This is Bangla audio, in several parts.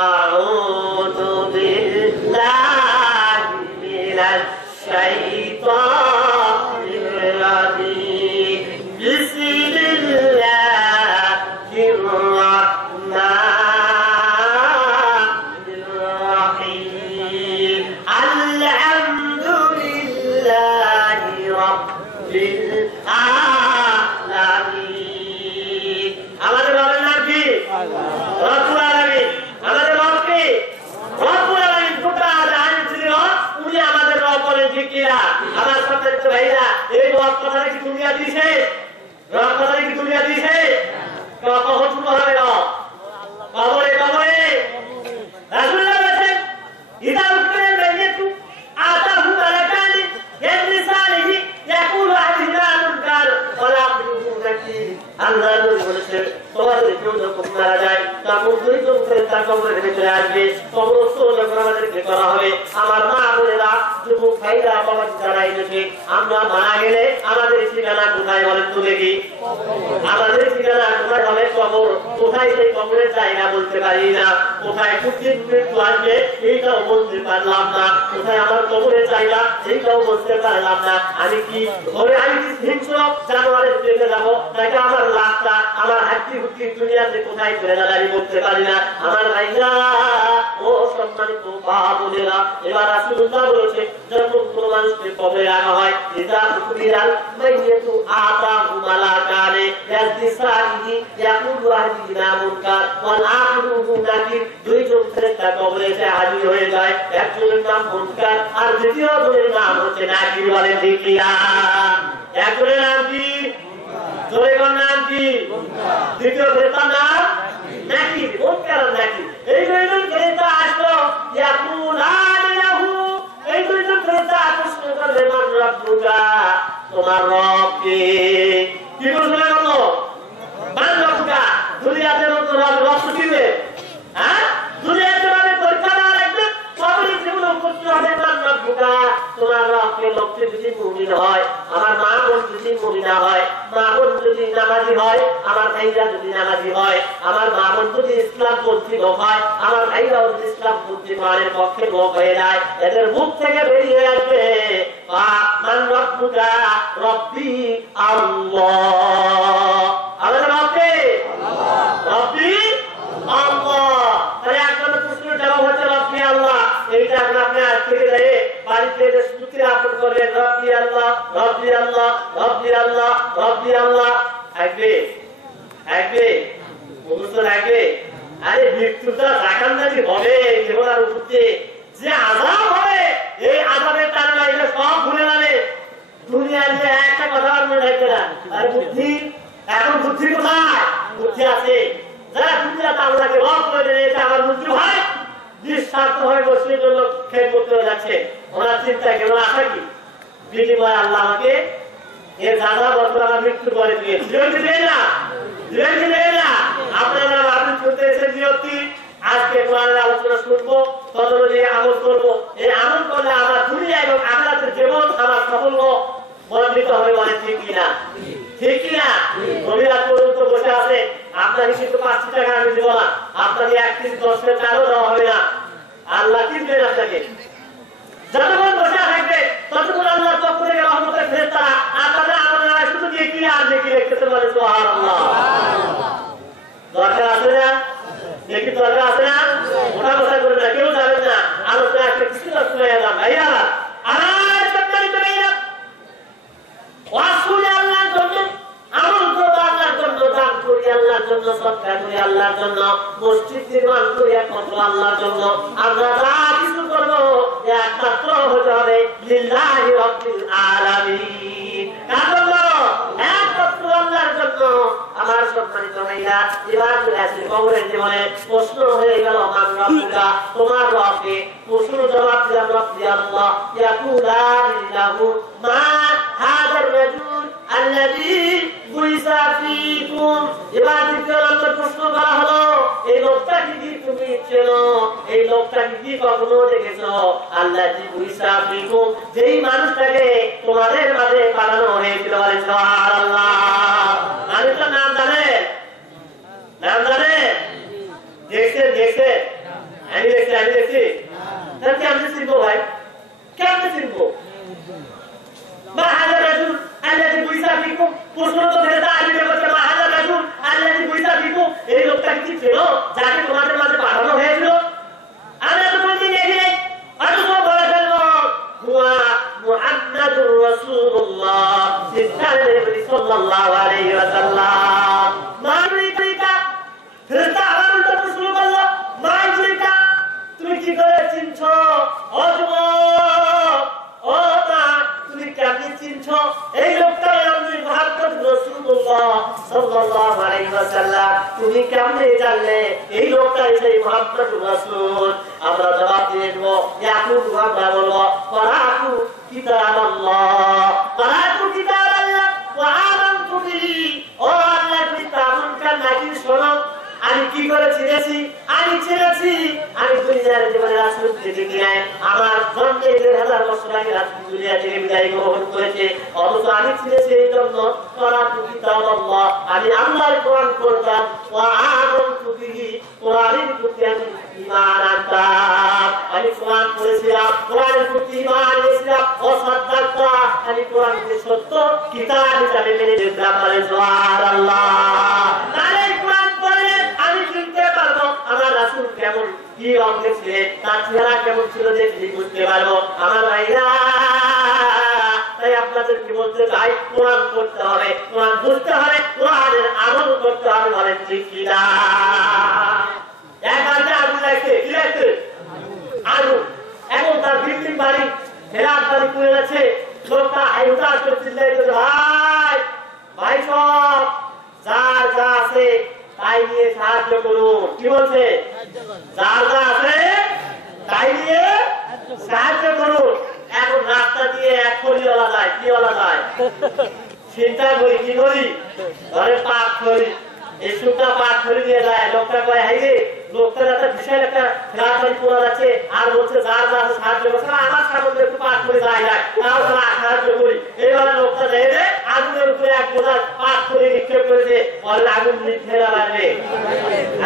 আউযু বিল্লাহি মিনাশ শাইতানির রাজিম বিসমিল্লাহির রাহমানির রাহিম আলহামদুলিল্লাহি রাব্বিল আলামিন। আমাদের রবের নাম কি? রব্বুল আলামিন। আমাদের রব কি? রব্বুল আলামিন। গোটা জাহানের যিনি রব, উনি আমাদের রব বলেন, ঠিক কিনা? আমার সম্মানিত ভাইরা, এই রব কথাটা কি দুনিয়া দিয়েছে? রব কথাটা কি দুনিয়া দিয়েছে? কখন শুরু হবে রব? কবরে। কবরে রাসূলুল্লাহ বলেছেন, ইদা উকিল মাইয়াতু আতাহু মালাকানি ইয়াজলিসানিহি ইয়াকুলু আলাইহিনা মুনকার ওয়ালা আবদুহু নাকির। আল্লাহ নবী বলেছেন, তোমাদের কেউ যখন মারা যায় তখন দুইজন ফেরেশতা কবরের ভিতরে আসবে। কবরস্থ যখন আমাদেরকে করা হবে, আমার মা বোনেরা, যুবক ভাইরা, বাবা যারাই দেখে আমরা মারা গেলে আমাদের ঠিকানা কোথায় বলেন তো দেখি? আমাদের ঠিকানা কোথায় হবে? কবর। কোথায় সেই কবরের জায়গা বলতে পারি না। কোথায় কুটির মৃত্যু আসবে এইটাও বলতে পারলাম না। কোথায় আমার কবরের জায়গা এইটাও বলতে পারলাম না। আমি কি ধরে আমি কি হিংস্র জানোয়ারের পেটে যাবো, নাকি আমার লাশটা আমার হাড্ডি হুড্ডি দুনিয়াতে কোথায় ফেলে যাবে আমি বলতে পারি না। আমার ভাইরা ও সম্মানিত বাবা বোনেরা, এবার রাসূলুল্লাহ বলেছে, যখন কোন মানুষকে কবরে রাখা হয়, ইদা উকিরাল মাইয়াতু আতাহু মালাকানি ইয়াজলিসানিহি ইয়াকুলু আলাইহিনা মুনকার ওয়াল আখিরুহু নাকির। দুইজন ফেরেশতা কবরে এসে হাজির হয়ে যায়। একজনের নাম মুনকার আর দ্বিতীয়জনের নাম হচ্ছে নাকির। বলেন ঠিক কিনা? একজনের নাম কি? জোরে কোন নাম কি? দ্বিতীয় ফেরেশতার নাম নাকির। মুনকার আর নাকির, এই দুইজন ফেরেশতা আসলো। ইয়াকুলানি লাহু, এই দুইজন ফেরেশতা প্রশ্ন করবে, মান রাব্বুকা, তোমার রব কে? কি প্রশ্ন করলো? মান রাব্বুকা। দুনিয়াতে মতো রব দিবে, হ্যাঁ? দুনিয়াতে ভাবে পরীক্ষা দেওয়া লাগবে, কবরের জীবনে প্রশ্ন হবে, মান রাব্বুকা, তোমার রব কে? লোকটি যদি মুমিন হয়, আমার মা বোন যদি মুমিনা হয়, মা বোন যদি নামাজি হয়, আমার ভাইরা যদি নামাজি হয়, আমার মা বোন যদি ইসলাম পন্থী লোক হয়, আমার ভাইরাও যদি ইসলাম পন্থী মানের পক্ষে লোক হয়ে যায়, এদের মুখ থেকে বেরিয়ে আসবে, মান রাব্বুকা, রব্বি আল্লাহ। আমাদের রব কে? রব্বি আল্লাহ। তাহলে একজন প্রশ্নের জবাব হচ্ছে রব্বি আল্লাহ। এইটা আপনি আজ থেকে যাই বাড়িতে স্মৃতি আপন করবেন, রব্বি আল্লাহ, রব্বি আল্লাহ, রব্বি আল্লাহ, রব্বি আল্লাহ। থাকবে থাকবে মুখস্থ থাকবে। আরে মৃত্যুটা জাকান্দারি হবে, জীবনের উপরে যে আযাব হবে, এই আযাবের টানা এটা সব ভুলে যাবে। দুনিয়ার যে একটা কথা আর মনে থাকবে না। আর বুদ্ধি, এখন বুদ্ধি কোথায়? বুদ্ধি আছে যারা দুনিয়াতে আল্লাহকে রব করে দিয়েছে। আমার বুদ্ধি ভাই নিঃস্বার্থ হয়ে বসে জন্য খেয়ে করতে যাচ্ছে, ওনার চিন্তা কেন আশা কি? বিনিময় আল্লাহ আমাকে এর দাদা বছর আমার মৃত্যু করে দিয়েছে। আপনারা আপনি শুনতে এসেছেন নিয়তি, আজকে কোরআনের আলোচনা শুনবো, তদনুযায়ী আমল করবো। এই আমল করলে আমার দুনিয়া এবং আখিরাতের জীবন আমার সাফল্য মনোনীত হবে। বলে ঠিক কিনা? ঠিক কিনা? নবীরা পর্যন্ত বসে আছে, আপনাকে কিন্তু ৫০ টাকা আমি দিব না, আপনাকে ১ কেজি ১০ টাকাও দেওয়া হবে না। আল্লাহ কিনবেন আপনাকে। যতক্ষণ বসে থাকবে ততক্ষণ আল্লাহ পক্ষ থেকে রহমতের ফেরেশতারা আপনাদের আমলে শুধু নেকি আর নেকি লিখতেছে। বলে সুবহানাল্লাহ। দরকার আছে না? নেকি দরকার আছে না? ওটা কথা করে না, কেউ যাবেন না। আলোচনা একটা কিছু শুনে এলাম ভাইয়া। আর সম্মানিত ভাইয়া, ওয়াজ শুনে আল্লাহর জন্য, আমল করব আল্লাহর জন্য, দান করি আল্লাহর জন্য, সদকা করি আল্লাহর জন্য, মসজিদ নির্মাণ করি একমাত্র আল্লাহর জন্য। আমরা যা কিছু করব একমাত্র হতে হবে লিল্লাহি রাব্বিল আলামিন। কার জন্য? একমাত্র আল্লাহর জন্য। আমার সম্মানিত ভাইরা, এবার আসলে কবরের জীবনে প্রশ্ন হয়ে গেল, মান রাব্বুকা, তোমার রব কে? প্রশ্ন জবাব দিলাম, রব্বি আল্লাহ। ইয়াকুলানি লাহু, মা হাযার রাজুল আল্লাযী বুইসা ফীকুম। এবার দ্বিতীয় নম্বর প্রশ্ন করা হলো, এই লোকটাকে কি তুমি চেনো? এই লোকটাকে কি কখনো দেখেছো? আল্লাযী বুইসা ফীকুম, যেই মানুষটাকে তোমাদের মাঝে পাঠানো হয়েছিল। বলে সুবহানাল্লাহ। মানুষটার নাম জানে? নাম জানে? দেখছে দেখছে দেখছি আমি দেখছি তাহলে কেমনে চিনবো ভাই কেমনে চিনবো মা হাজার রাসূল আল্লাযী বুইসা ফিকুম প্রশ্ন তো ফেরেশতা আলিমে বলছে মা হাজার রাসূল আল্লাযী বুইসা ফিকুম এই লোকটা কি ছিল যাকে তোমাদের মাঝে পাঠানো হয়েছিল আমরা তো বলছি দেখি আর তো বলে ফেললো হুয়া মুহাম্মাদুর রাসূলুল্লাহ সাল্লাল্লাহু আলাইহি ওয়াসাল্লাম মারিকা ফেরেশতা আবার উল্টো প্রশ্ন করলো মারিকা তুমি কি করে চিনছো ও যুবক ও মা তুমি কেমনে চিনছো এই লোকটা আমি মুহাম্মদ রাসূলুল্লাহ সাল্লাল্লাহু আলাইহি ওয়াসাল্লাম তুমি কেমনে জানলে এই লোকটা সেই মুহাম্মদ রাসূল আমরা জবাব দিয়ে দেব ইয়াকুব আমরা বলবো করাতু কিতাবাল্লাহ করাতু কিতাবাল্লাহ ওয়া আমানতু বিহি ও আল্লাহর কিতাবুল কারীম শোনো আমি কি করে চিনেছি আমি চিনেছি আমি দুনিয়ার জীবনে রাসূল দেখি নাই আমার জন্মে 1000 বছর আগে রাসূল দুনিয়া থেকে বিদায় গ্রহণ করেছে অথচ আমি চিনেছি এই জন্য করাতু কিতাবাল্লাহ আমি আল্লাহর কোরআন পড়তাম ওয়া আমানতু বিহি কোরআনের প্রতি আমি ঈমান আনতাম আমি কোরআন পড়েছিলাম কোরআনের প্রতি ঈমান এনেছিলাম ও সাদ্দাক্তা আমি কোরআনকে সত্য কিতাব হিসেবে মেনে নিলাম বলে সুবহানাল্লাহ তাহলে কোরআন পড়লে আমি চিনতে পারবো আমার রাসূল কেমন কি রঙের ছিলেন তার চেহারা কেমন ছিল দেখলে বুঝতে পারবো আমার ভাইরা তাই আপনাদের কি বলতে চাই কোরআন পড়তে হবে কোরআন বুঝতে হবে কোরআনের আমল করতে হবে বলেন ঠিক কি না একবার আগুন লাগছে কি লাগছে আগুন এখন তার বিল্ডিং বাড়ি ফেরার বাড়ি পুড়ে যাচ্ছে লোকটা হাইউটাস করে চিল্লাইছে ভাই ভাই সব যার যা আছে তাই নিয়ে সাহায্য করুন কি বলছে যার যা আছে তাই নিয়ে সাহায্য করুন এখন রাস্তা দিয়ে এক খড়িওয়ালা যায় কি ওলা যায় চিন্তা করি কি করি ঘরে পাক করি এই সুটা পাক করে দিয়ে যায় লোকটা কয় হাই রে লোকটা একটা বিশাল একটা ফ্ল্যাট বাড়ি পড়া যাচ্ছে আর বলছে যার যা আছে সাহায্য করছে আমার সামনে একটু পাক করে যায় যায় তাও তারা সাহায্য করি এইভাবে লোকটা যায় রে আগুনের উপরে এক বোঝা পাক করে নিক্ষেপ করেছে বলে আগুন ফেলা বাড়বে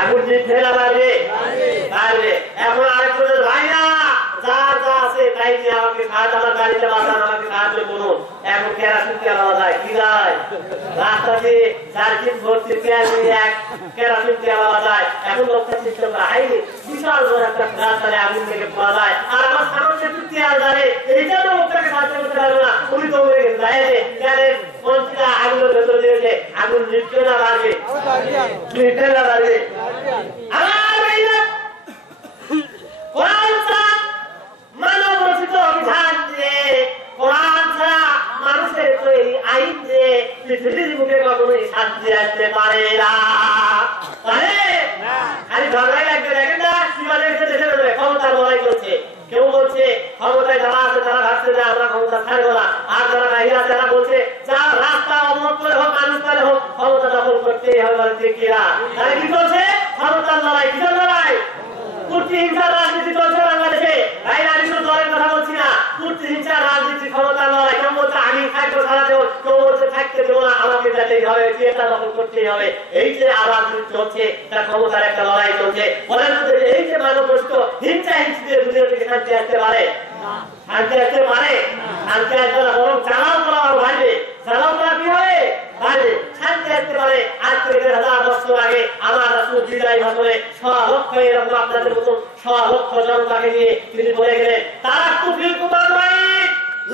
আগুন ফেলা বাড়বে বাড়বে এখন আরেকজনের ভাই না যার যা আছে তাই নিয়ে আমাকে সাহায্য আমার গাড়িতে বাঁচান আমাকে সাহায্য করুন এখন কেরাসিন তেল আলা যায় কি যায় রাস্তা দিয়ে জার্কিন ভর্তি তেল নিয়ে এক কেরাসিন তেল আলা যায় এখন লোকটা চিন্তা করে হাই বিশাল বড় একটা রাস্তায় আগুন থেকে পড়া যায় আর আমার সামনে একটু তেল যায় এইটা তো লোকটাকে সাহায্য করতে পারবে না উনি তো উড়ে গেছে যায় তেলের মন্ত্রীরা আগুনের ভেতরে দিয়েছে আগুন নিচ্ছে না বাড়বে নিচ্ছে না বাড়বে আমার ভাইরা কোরআন মানব রচিত অভিধান দিয়ে কোরআন ছাড়া মানুষের তৈরি আইন দিয়ে পৃথিবীর মুখে কখনোই শান্তি আসতে পারে না খালি ঝগড়াই লাগবে দেখেন না সীমানে এসে দেশে দেবে ক্ষমতার লড়াই করছে কেউ বলছে ক্ষমতায় যারা আছে তারা ভাবছে যে আমরা ক্ষমতা ছাড়বো না আর যারা নাইরা যারা বলছে যা রাস্তা অবরোধ করে হোক মানুষ করে হোক ক্ষমতা দখল করতেই হবে বলে ঠিক কিনা তারা কি করছে ক্ষমতার লড়াই কিসের লড়াই কুর্তি হিংসার রাজনীতি চলছে বাংলাদেশে ভাই আমি শুধু দলের কথা বলছি না কুর্তি হিংসার রাজনীতি ক্ষমতার লড়াই কেউ বলছে আমি থাকবো সারা দেব কেউ বলছে থাকতে দেবো না আমাকে যেতেই হবে চেষ্টা দখল করতেই হবে এই যে রাজনীতি চলছে তার ক্ষমতার একটা লড়াই চলছে বলেন এই যে মানব রচিত হিংসা হিংসি দিয়ে দুনিয়া থেকে শান্তি আসতে পারে শান্তি আসতে পারে শান্তি আসতে না বরং চালাও করা আরো বাড়বে চালাও করা কি হবে বাড়বে শান্তি আসতে পারে আজ থেকে 1000 বছর আগে আমার রাসূল বিদায় ভাষণে 100 লক্ষ এরকম আপনাদের মতো 100 লক্ষ জনতাকে নিয়ে তিনি বলে গেলেন তারা কুফরি কুমান ভাই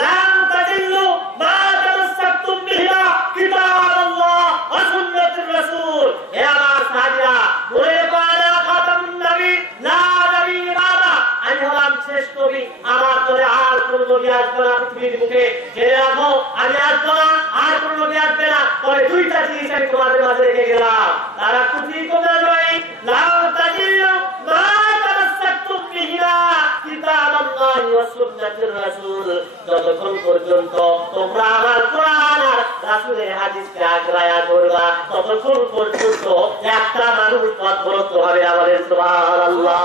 লাম তাজিল্লু মা তামাসসাকতুম বিহিমা কিতাবাল্লাহ ওয়া সুন্নাতুর রাসূল হে আমার সাহাবীরা বলে পারা খাতামুন নবী লা নবী বাবা আমি হলাম শেষ নবী আমার পরে আর কোন নবী আসবে না পৃথিবীর মুখে জেনে রাখো আমি আসবো না আর কোন নবী আসবে না তবে দুইটা জিনিস আমি তোমাদের মাঝে রেখে গেলাম তারা কুফরি কুমান ভাই লাম তাজিল্লু মা তামাসসাকতুম বিহিমা কিতাবাল্লাহ ওয়া সুন্নাতুর রাসূল যতক্ষণ পর্যন্ত তোমরা আমার কোরআন আর রাসূলের হাদিসকে আগ্রায়া করবা ততক্ষণ পর্যন্ত একটা মানুষ পথভ্রষ্ট হবে আমাদের সুবহানাল্লাহ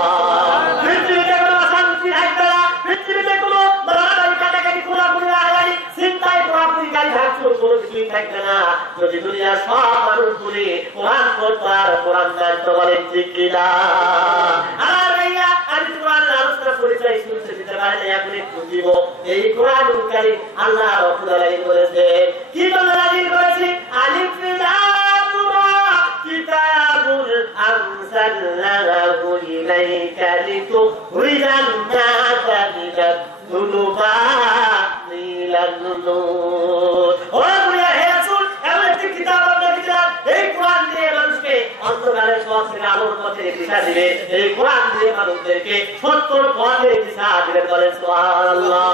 পৃথিবীতে কোনো অশান্তি থাকবে না পৃথিবীতে কোনো মারামারি কাটাকাটি খোলাখুলি আড়াআড়ি চিন্তায় পুরাপুরি গাড়ি ভাঙচুর কোনো কিছুই থাকবে না যদি দুনিয়ার সব মানুষগুলি কোরআন পড়তো আর কোরআন জানতো বলেন ঠিক কিনা আমার ভাইয়া আমি এই কোরআনুল কারীম আল্লাহ রাব্বুল আলামিন বলেছেন কি বলে নাযিল করেছি আলিফ লাম রা কিতাবুল আনজালনাহু ইলাইকা লিতুখরিজান নাসা মিনাল যুলুমাতি ইলান নূর। ও প্রিয় হে রাসূল, এমন একটি কিতাব আপনাকে দিলাম, এই কোরআন দিয়ে মানুষকে অন্ধকারের পথ থেকে আলোর পথে দিশা দিবে, এই কোরআন দিয়ে মানুষদেরকে সত্যর পথে দিশা দিবে। বলেন সুবহানাল্লাহ।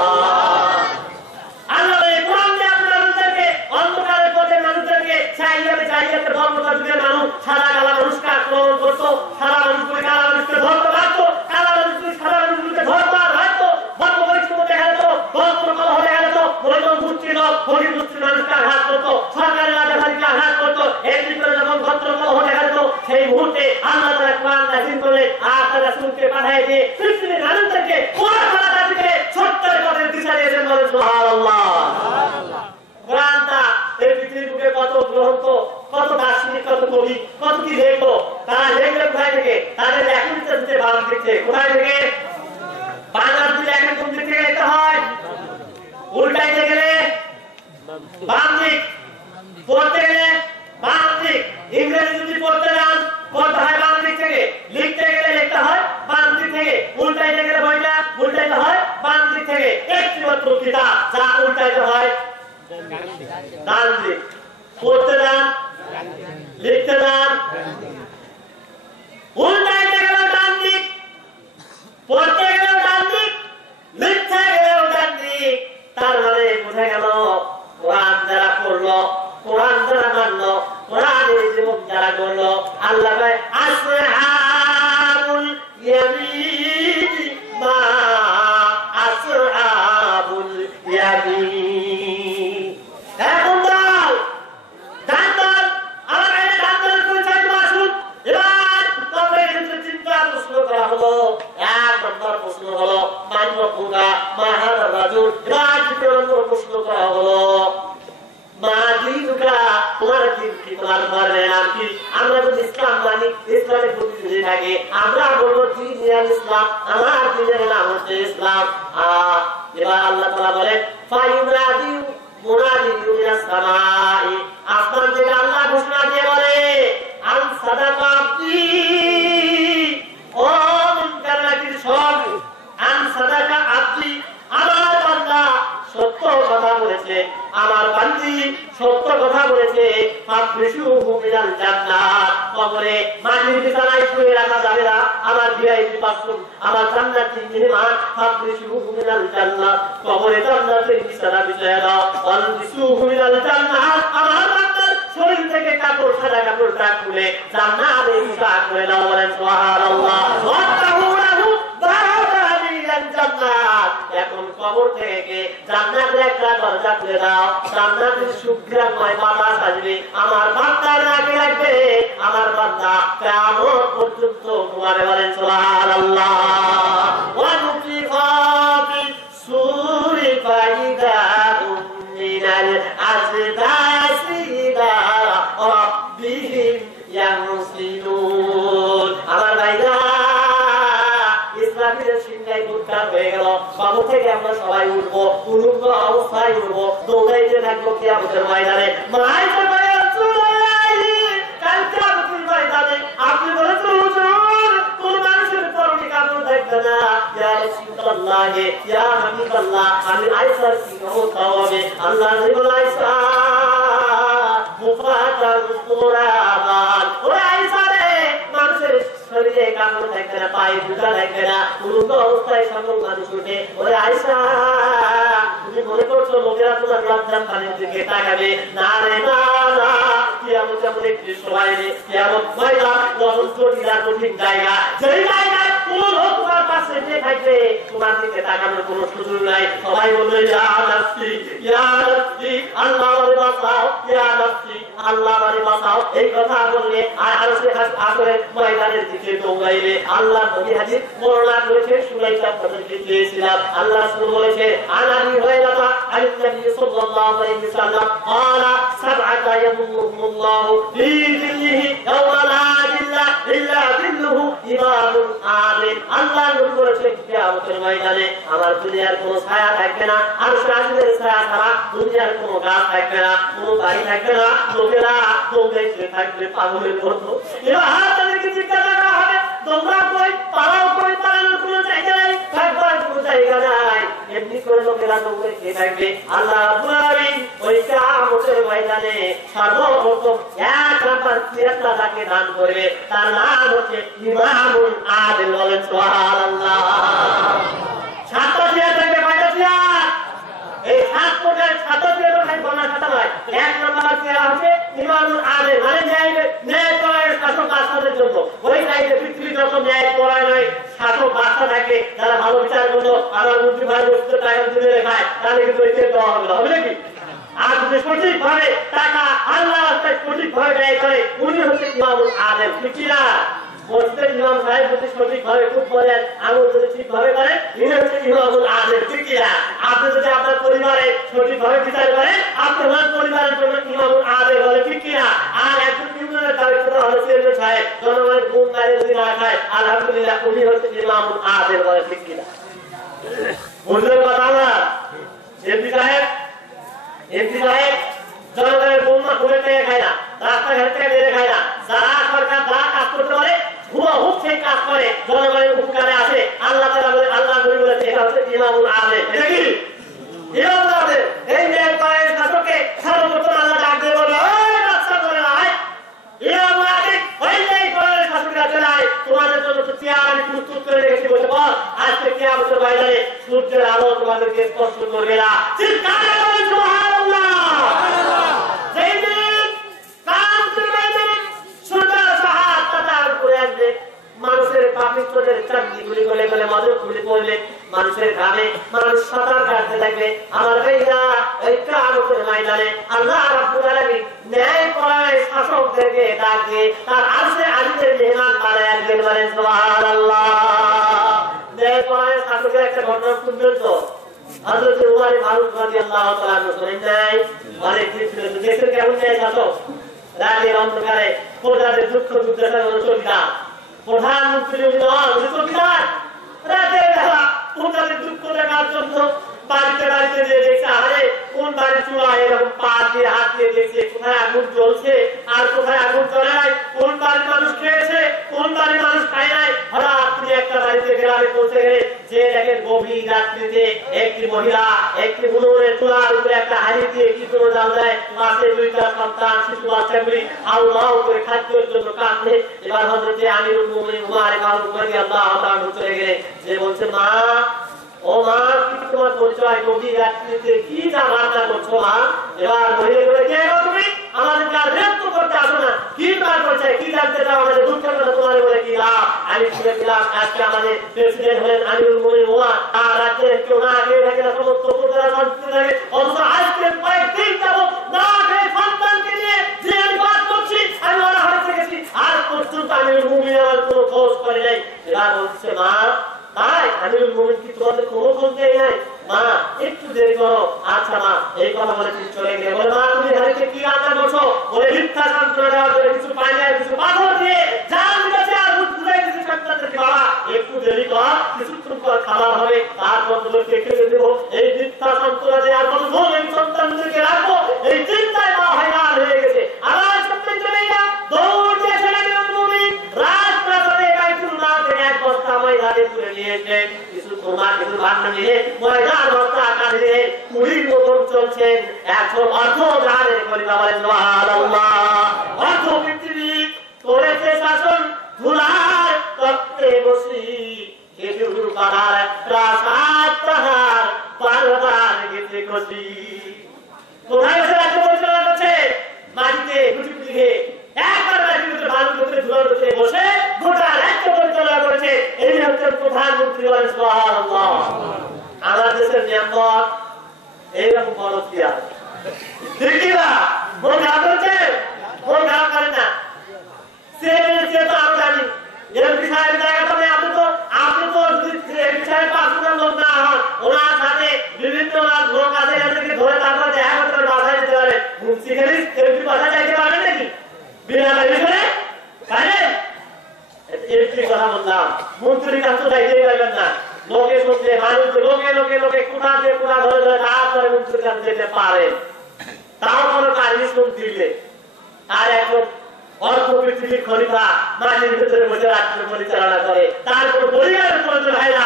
আল্লাহ এই কোরআন দিয়ে আপনারা মানুষদেরকে অন্ধকারের পথে মানুষদেরকে চাইয়াতে ধর্মতা যুগের মানুষ সাদা কালা মানুষকে আক্রমণ করতো, সাদা মানুষগুলি কালা মানুষকে ধরতে পারতো, কালা মানুষগুলিকে ধরতে পারতো, ধর্ম পরিস্থিতি দেখা যেত, ধর্ম কলহ দেখা যেত, হরিজন গোষ্ঠীর লোক হরি গোষ্ঠীর মানুষকে আঘাত করতো, সরকারের রাজাধারীকে আঘাত করতো, এর ভিতরে যখন ভদ্র কলহ দেখা যেত সেই মুহূর্তে আল্লাহ তাআলা কোরআন নাযিল করলেন আর তার রাসূলকে পাঠিয়ে দিয়ে পৃথিবীর মানুষদেরকে কোরআন থেকে সত্যের পথে দিশা দিয়েছেন। বলেন সুবহানাল্লাহ। কোরআনটা এই পৃথিবীর বুকে কত গ্রন্থ, কত দার্শনিক, কত কবি, কত কি লেখো, তারা লেখলে কোথায় থেকে? তাদের লেখনীতে দিতে বাম দিচ্ছে কোথায় থেকে? বাংলা দিলে এখন কোন দিক থেকে লিখতে হয়? উল্টাইতে গেলে বাম দিক, পড়তে গেলে বাম দিক। ইংরেজি যদি পড়তে যান পড়তে হয় বাম দিক থেকে, লিখতে গেলে লিখতে হয় বাম দিক থেকে, উল্টাইতে গেলে বইটা উল্টাইতে হয় বাম দিক থেকে। একটি মাত্র কিতাব যা উল্টাইতে হয় ডান দিক, পড়তে যান লিখতে যান উল্টাইতে গেলেও ডান দিক, পড়তে গেলেও ডান দিক, লিখতে গেলেও ডান দিক। তার মানে বোঝা গেল কোরআন যারা পড়লো, কোরআন যারা মানলো, কোরআনের জীবন যারা করলো, আল্লাহ ভাই আসহাবুল ইয়ামিন মা আসহাবুল ইয়ামিন। এখন দাও ডান দল, আমার কাছে ডান দলের পরিচয় তো আসুন। এবার তোমাদের ক্ষেত্রে চিন্তা প্রশ্ন করা হলো, এক নম্বর প্রশ্ন হলো মানব পুরা মাহার রাজুল। এবার দ্বিতীয় নম্বর প্রশ্ন করা হলো তোমার ধর্মের নাম কি? আমরা যদি ইসলাম মানি, ইসলামের প্রতি যদি থাকি, আমরা বলবো ইসলাম, আমার দিনের নাম হচ্ছে ইসলাম। এবার আল্লাহ তাআলা বলেন আসমান থেকে আল্লাহ ঘোষণা দিয়ে বলে আন সাদাকা আবদি, ও মুনকার নাকির সব, আন সাদাকা আবদি, আমার বান্দা সত্য কথা বলেছে, আমার বান্দি সত্য কথা বলেছে। ফাফরিশুহু মিনাল জান্নাত, কবরে মাটির বিছানায় শুয়ে রাখা যাবে না আমার ভিআইপি পাসপোর্ট, আমার জান্নাতি মেহমান। ফাফরিশুহু মিনাল জান্নাত, কবরে জান্নাতের বিছানা বিছায়া দাও। ফাফরিশুহু মিনাল জান্নাত, আমার বান্দার শরীর থেকে কাপড়, সাদা কাপড়টা খুলে জান্নাতে পোশাক করে দাও। বলেন সুবহানাল্লাহ। এখন কবর থেকে জান্নাতের একটা দরজা খুলে দাও, জান্নাতের সুঘ্রাণময় বাতাস আসবে, আমার বান্দার নাকে লাগবে, আমার বান্দা কিয়ামত পর্যন্ত ঘুমাবে। বলেন সুবহানাল্লাহ। ওয়া নুফিখা ফিস-সূরি ফাইদা হুম মিনাল আজদাসি ইলা রাব্বিহিম ইয়ানসিলুন। আমার ভাইরা হয়ে গেল, কবর থেকে আমরা সবাই উঠবো, উলুগ্ন অবস্থায় উঠবো, দৌড়াইতে থাকবো কিয়ামতের ময়দানে। আপনি বলেছেন হুজুর কোন মানুষের পরনে কাপড় থাকবে না, ইয়া রাসূলুল্লাহ ইয়া হাবিবাল্লাহ, আমি আয়েশার কি অবস্থা হবে? আল্লাহ নবী বলেন আয়েশা মুফাতাল কুরাবান, ও আয়েশা রে, মানুষের শরীরে কাপড় থাকবে না, পায়ে জুতা থাকবে না, উলুগ্ন অবস্থায় সকল মানুষ উঠে। ওরে আয়েশা, তুমি মনে করছো লোকেরা তোমার লজ্জার পানির দিকে তাকাবে? না রে না, কিয়ামত এমন একটি সময় নেই, কিয়ামত ময়দান বড় জটিল কঠিন জায়গা, যেই জায়গায় কোন লোক তোমার পাশে যে থাকবে তোমার দিকে তাকানোর কোনো সুযোগ নাই। সবাই বলবে ইয়া নাফসি ইয়া নাফসি, আল্লাহ আমারে বাঁচাও, ইয়া নাফসি আল্লাহ আমারে বাঁচাও। এই কথা বললে আর আরশে আসরের ময়দানের দিকে দৌড়াইবে। আল্লাহ নবী হাদিস বর্ণনা করেছেন, শুনাইতে আপনাদেরকে দিয়েছিলাম। আল্লাহ রাসূল বলেছে আনাবি হুরায়রা আন নবী সাল্লাল্লাহু আলাইহি ওয়াসাল্লাম ক্বালা সাবআতা ইয়াদুল্লাহু ফি যিল্লিহি ইয়াওমা লা যিল্লা ইল্লা যিল্লুহু ইমামুন আদিল। আল্লাহ নবী বলেছেন কিয়ামতের ময়দানে আমার দুনিয়ার কোনো ছায়া থাকবে না, আরশের আজিমের ছায়া ছাড়া দুনিয়ার কোনো গাছ থাকবে না, কোনো বাড়ি থাকবে না, লোকেরা দৌড়াইতে থাকবে পাগলের মতো। এবার তাদেরকে জিজ্ঞাসা করা হবে তোমরা কই পালাও, কই পালানোর কোনো জায়গা নাই, থাকবার কোনো জায়গা নাই, এমনি করে লোকেরা দৌড়াইতে থাকবে। আল্লাহ রাব্বুল আলামিন ওই কিয়ামতের ময়দানে সর্বপ্রথম এক নাম্বার ফেরেশতা তাকে দান করবে, তার নাম হচ্ছে ইমামুল আদিল। বলেন সুবহানাল্লাহ। সাতটা চেয়ার থাকবে, কয়টা চেয়ার? এই সাত কোটার সাতটা চেয়ার থাকবে না, সাতটা নয়। এক নাম্বার চেয়ার হচ্ছে ইমামুল আদিল, মানে ন্যায় পরায়ণ শাসক বাদশাদের জন্য। ওই টাইপের পৃথিবীর যত ন্যায় পরায়ণ শাসক বাদশা থাকে, যারা ভালো বিচার করলো, আমার মন্ত্রী ভাই বসতে টাকা তুলে খায়, তাহলে কিন্তু ওই চেয়ার দেওয়া হবে না, হবে নাকি? আর যদি সঠিক ভাবে টাকা আল্লাহ রাস্তায় সঠিক ভাবে ব্যয় করে, উনি হচ্ছে ইমামুল আদিল। ঠিক না? মসজিদের ইমাম সাহেব যদি সঠিক ভাবে খুব বলেন, আমল যদি ঠিক ভাবে করেন, ইনি হচ্ছে ইমামুল আদিল। ঠিক না? আপনি যদি আপনার পরিবারে সঠিক ভাবে বিচার করেন, আপনার পরিবারের জন্য ইমামুল আদিল বলে। ঠিক না? আর একজন ইউনিয়নের দায়িত্ব হলো চেয়ারম্যান সাহেব, জনগণের ঘুম দাঁড়িয়ে যদি না খায়, আলহামদুলিল্লাহ উনি হচ্ছে ইমামুল আদিল বলে। ঠিক কিনা? বুঝলেন কথা না? এমপি সাহেব জনগণের বন্যা খুলে থেকে খায় না, রাস্তাঘাট থেকে বেড়ে খায় না, যারা সরকার যারা কাজ করতে পারে হুবহুব সেই কাজ করে, জনগণের উপকারে আসে। আল্লাহ আল্লাহ নবী বলেছে এটা হচ্ছে ইমামুল আদিল। এটা কি ইমামুল আদিল? এই ন্যায় পরায়ণ শাসককে সর্বপ্রথম আল্লাহ ডাক দিয়ে বলে, ওই বাদশা করে আয়, ইমামুল আদিল, ওই ন্যায় পরায়ণ শাসকরা চলে আয়, তোমাদের জন্য তো চেয়ার আমি প্রস্তুত করে রেখেছি, বসে বল। আজকে কিয়ামতের ময়দানে সূর্যের আলো তোমাদেরকে স্পর্শ করবে না। চিৎকার করে সুবহানাল্লাহ। মানুষের পাপিত্রদের চাকরি গুলি গলে গলে মদক গুলি পড়লে মানুষের ঘামে মানুষ সাঁতার কাটতে থাকবে। আমার ভাইরা এই কিয়ামতের ময়দানে আল্লাহ রাব্বুল আলামিন ন্যায় পরায়ণ শাসকদেরকে ডাক দিয়ে তার আরশে আজিমের মেহমান বানায় দিবেন। বলেন সুবহানাল্লাহ। ন্যায় পরায়ণ শাসকের একটা ঘটনা শুনবেন তো? হযরত উমর ফারুক রাদিয়াল্লাহু তাআলা শুনেন নাই? অনেক কিছু দেখেন কেমন ন্যায় শাসক। রাতের অন্ধকারে প্রজাদের দুঃখ দুর্দশার চৌকিদার, প্রধানমন্ত্রী চৌকিদার, রাতের বেলা প্রজাদের দুঃখ দেখার জন্য বাড়িতে বাড়িতে যে দেখছে, আরে কোন বাড়ির চুলা এরকম পা দিয়ে হাত দিয়ে দেখছে কোথায় আগুন জ্বলছে আর কোথায় আগুন জ্বলে নাই, কোন বাড়ির মানুষ খেয়েছে কোন বাড়ির মানুষ খায় নাই। হঠাৎ তুমি একটা বাড়িতে গ্রামে পৌঁছে গেলে যে দেখেন গভীর রাত্রিতে একটি মহিলা একটি উনুনের চুলার উপরে একটা হাঁড়ি দিয়ে কি করে জাল দেয়, মাসে দুইটা সন্তান শিশু বাচ্চাগুলি হাউ হাউ করে খাদ্যের জন্য কাঁদছে। এবার হযরতে আমিরুল মুমিনিন উমর ফারুক রাদিয়াল্লাহু তাআলা চলে গেলে যে বলছে, মা ও মা, কি তোমার পরিচয়? গভীর রাত্রিতে কি যা রান্না করছো মা? এবার মহিলা বলে, কে গো তুমি? আমাদেরকে আর বিরক্ত করতে আসো না, কি কাজ করছে, কি জানতে চাও? আমাদের দুঃখের কথা তোমার বলে কি লাভ? আমি শুনে দিলাম আজকে আমাদের প্রেসিডেন্ট হলেন আমিরুল মুমিনিন উমর, আর রাজ্যের কেউ না খেয়ে থাকে না, সমস্ত প্রজারা শান্তিতে থাকে, অথচ আজকে কয়েকদিন যাবত না খেয়ে সন্তানকে নিয়ে যে আমি বাদ করছি, আমি অনাহারে থেকেছি, আর পর্যন্ত আমিরুল মুমিনিন আমার কোনো খোঁজ করে নাই। এবার বলছে, মা তাই আমিরুল মুমিনিন কি তোমাদের কোনো খোঁজ দেয় নাই? মা একটু দেরি করো। আচ্ছা মা, এই কথা বলে তিনি চলে গেলে বলে, মা তুমি হাড়িতে কি রান্না করছো? বলে, মিথ্যা সান্ত্বনা দেওয়ার জন্য কিছু পানি আর কিছু পাথর দিয়ে জাল দিয়েছে আর বুঝাই দিয়েছে সন্তানদেরকে, বাবা একটু দেরি কর, কিছুক্ষণ পর খাবার হবে, তারপর তোমাকে খেতে দেবো। এই মিথ্যা সান্ত্বনা দেওয়ার মতো এই সন্তানদেরকে রাখবো, এই চিন্তায় মা হয়রান হয়ে গেছে। আবার সন্তান চলে গেলাম, দৌড় দিয়ে চলে গেলাম মুমিন রাজপ্রাসাদে বাইতুল্লাহ থেকে এক বস্তা ময়দানে তুলে নিয়েছে, কিছু তোমার কিছু ভান্ডা নিয়ে ময়দান বস্তা আকারে দিয়ে কুড়ির মতন চলছেন একজন অর্থ জাহানের কলিমা। বলেন সুবহানাল্লাহ। অর্থ পৃথিবী করেছে শাসন, ধুলার তক্তে বসি, খেজুর পাড়ার প্রাসাদ তাহার বারবার গেছে খুশি। কোথায় এসে রাজ্য পরিচালনা করছে? মাটিতে গুটি গুটি খেয়ে একবার রাজ্যের ভিতরে বালুর ভিতরে ধুলার ভিতরে বসে গোটা রাজ্য পরিচালনা করেছে। এই হচ্ছে প্রধানমন্ত্রী। বলেন সুবহানাল্লাহ। আমার দেশের নিয়ামত এইরকম বড় চেয়ার, ঠিক না? মন খারাপ করছে? মন খারাপ করে না। তো আমি জানি এমপি সাহেব জায়গাটা আপনি তো যদি এমপি সাহেব পার্সোনাল লোক না হন, ওনার সাথে বিভিন্ন লোক আছে, এদেরকে ধরে তারপর দেখা করতে বাসায় যেতে পারে। মুন্সিখালি এমপি বাসায় যাইতে পারবেন নাকি? বিনা পারমিশনে পারেন? শুনলাম মন্ত্রীর কাছে যাইতে পারবেন না, লোকে শুনতে মানুষ লোকে লোকে লোকে কোনা দিয়ে কোনা ধরে ধরে তারপরে মন্ত্রীর কাছে যেতে পারে, তাও কোনো কাহিনী শুনতে দিলে। আর এখন অর্থ পৃথিবীর খলিফা মাটির ভিতরে বসে রাষ্ট্র পরিচালনা করে, তার কোনো পরিবারের কোনো ভাইরা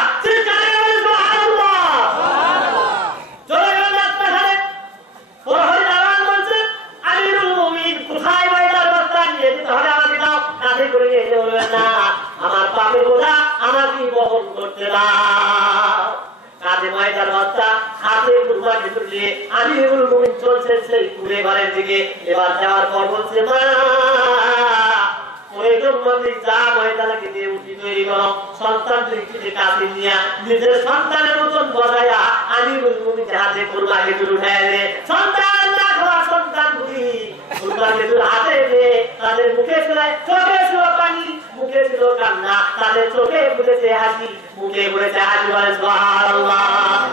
আমার পাপের বোঝা আমাকে বহন করতে দাও। কাঁধে ময়দার বাচ্চা হাতে কুরবান ভিতর নিয়ে আমিরুল মুমিন চলছেন সেই কুড়ে ঘরের দিকে। এবার যাওয়ার পর বলছে মা প্রয়োজন মতে যা ময়দানকে দিয়ে উঠি তৈরি করো, সন্তান দৃষ্টিতে কাছে নিয়ে নিজের সন্তানের মতন বজায়া আমিরুল মুমিন হাতে কুরবান ভিতর উঠায় দে। সন্তান না খাওয়া সন্তান বুড়ি কুরবান ভিতর হাতে দিয়ে তাদের মুখে ছিল চোখে ছিল পানি, মুখে ছিল কান্না, তাদের চোখে ফুটেছে হাসি, মুখে ফুটেছে হাসি। বলে সুবহানাল্লাহ,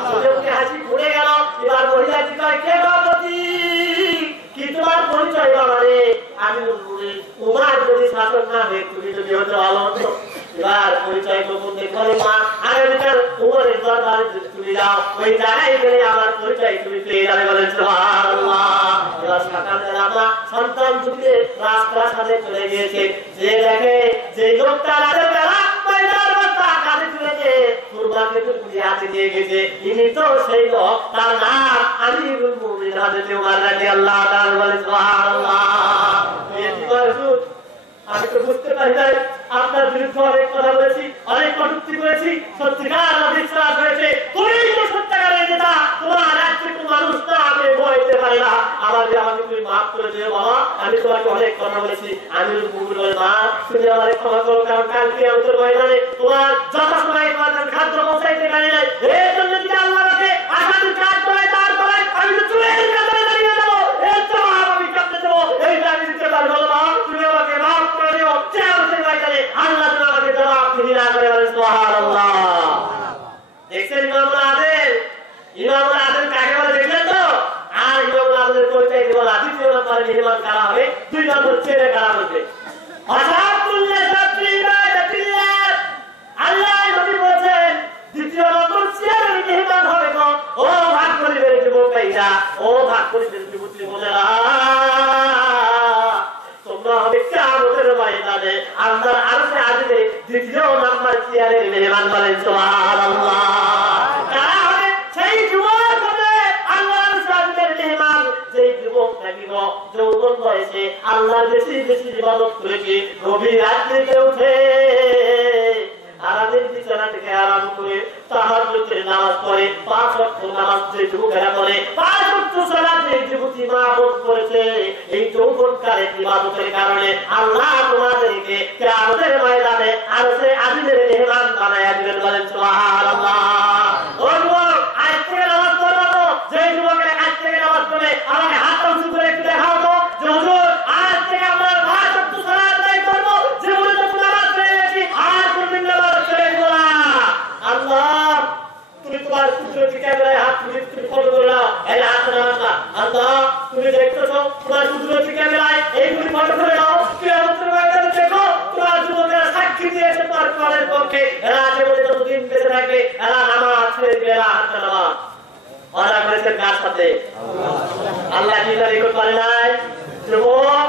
চোখে মুখে হাসি ফুটে গেল। এবার মহিলাটি কয় কে বাবাজি, কি তোমার পরিচয় বাবা রে? আমি তোমার যদি শাসন না হয়ে তুমি যদি হতে ভালো হতো। এবার পরিচয় গোপন দেখলে মা আগামীকাল উমরের দরবারে তুমি যাও, ওই জায়গায় গেলে আমার পরিচয় তুমি পেয়ে যাবে। বলেন সুবহানাল্লাহ। এবার সকালবেলা মা সন্তান যুগে রাস্তার সাথে চলে গিয়েছে, যে দেখে যে লোকটা রাতের বেলা ময়দার বাচ্চা কাঁধে তুলেছে কুরবানকে তুলে হাতে দিয়ে গেছে, ইনি তো সেই লোক, তার নাম আমিরুল মুমিনিন হযরত ওমর রাদিয়াল্লাহু তাআলা। বলেন সুবহানাল্লাহ। আমি তো বুঝতে পারি নাই আপনার বিরুদ্ধে অনেক কথা বলেছি, অনেক কটূক্তি করেছি, সত্যিকার অবিশ্বাস হয়েছে, তুমি তো সত্যিকারের নেতা, তোমার একটু মানুষ না আমি বলতে পারি না, আমাকে তুমি মাফ করে দিও বাবা, আমি তোমাকে অনেক কথা বলেছি। আমি বলে মা তুমি আমার ক্ষমা করো, কারণ কালকে আমাদের ময়দানে তোমার যথাসময়ে তোমার খাদ্য পৌঁছাইতে পারি নাই, এই জন্য যদি আল্লাহ আমাকে আসামি কাজ করে তারপরে আমি তো চুলের কাছে দাঁড়িয়ে যাবো, এর জবাব আমি কাটতে দেবো, এইটা আমি দিতে পারবো না। তুমি আমাকে মাফ করে দিও, আল্লাহ তোমাকে জবাব দিবি না করে। বলেন সুবহানাল্লাহ। দেখছেন ইমামুল আদিল, ইমামুল আদিল কাকে বলে দেখলেন তো? আর ইমামুল আদিলের পরিচয় দিব না, দ্বিতীয় নম্বরে মেহমান কারা হবে, 2 নম্বর ছেলে কারা হবে। আল্লাহ নবী বলেছেন দ্বিতীয় নম্বর ছেলে মেহমান হবে কোন? ও ভাগ করিবেন যুবক ভাইরা, ও ভাগ করিবেন যুবতী বোনেরা, তোমরা হবে কিয়ামতের ময়দানে আল্লাহর আরশে আজিমে দ্বিতীয় নাম্বার চেয়ারের মেহমান। বলেন সুবহানাল্লাহ। কারা হবে? সেই যুবক হবে আল্লাহর আরশে আজিমের মেহমান, যেই যুবক থাকিব যৌবন বয়সে আল্লাহর বেশি বেশি ইবাদত করেছে, গভীর রাত্রিতে উঠে আরামের বিছানা থেকে আরাম করে তাহাজ্জুদের নামাজ পড়ে, 5 ওয়াক্ত নামাজ যে যুবকেরা পড়ে, 5 ওয়াক্ত সালাত যে যুবতী মা বোন করেছে, এই যৌবনকালে ইবাদতের কারণে আল্লাহ তোমাদেরকে কিয়ামতের ময়দানে আরশে আজিমের মেহমান বানায়া দিবেন। বলেন সুবহানাল্লাহ। ও যুবক, আজ থেকে নামাজ পড়বো, যে যুবকেরা আজ থেকে নামাজ পড়ে আমাকে হাত উঁচু করে একটু দেখাও তো, যে হুজুর আজ থেকে আমরা 5 ওয়াক্ত সালাত আদায় করব, জীবনে তো নামাজ পড়ে গেছি আর কোনদিন নামাজ পড়ে না। আল্লাহ তুমি তোমার কুদরতি ক্যামেরায় হাত তুলে তুমি ফটো করে নাও, এই হাত নামাজা আল্লাহ তুমি দেখতেছো তোমার কুদরতি ক্যামেরায় এইগুলি ফটো করে নাও, কিয়ামতের ময়দানে দেখো তোমার যুবকেরা সাক্ষী দিয়েছে তোমার কোরআনের পক্ষে, এরা জীবনে যতদিন বেঁচে থাকবে এরা নামাজ ছেড়ে দিয়ে এরা হাত নামাজ ওরা করেছেন কার সাথে? আল্লাহ কি তার রেকর্ড করে নাই? যুবক,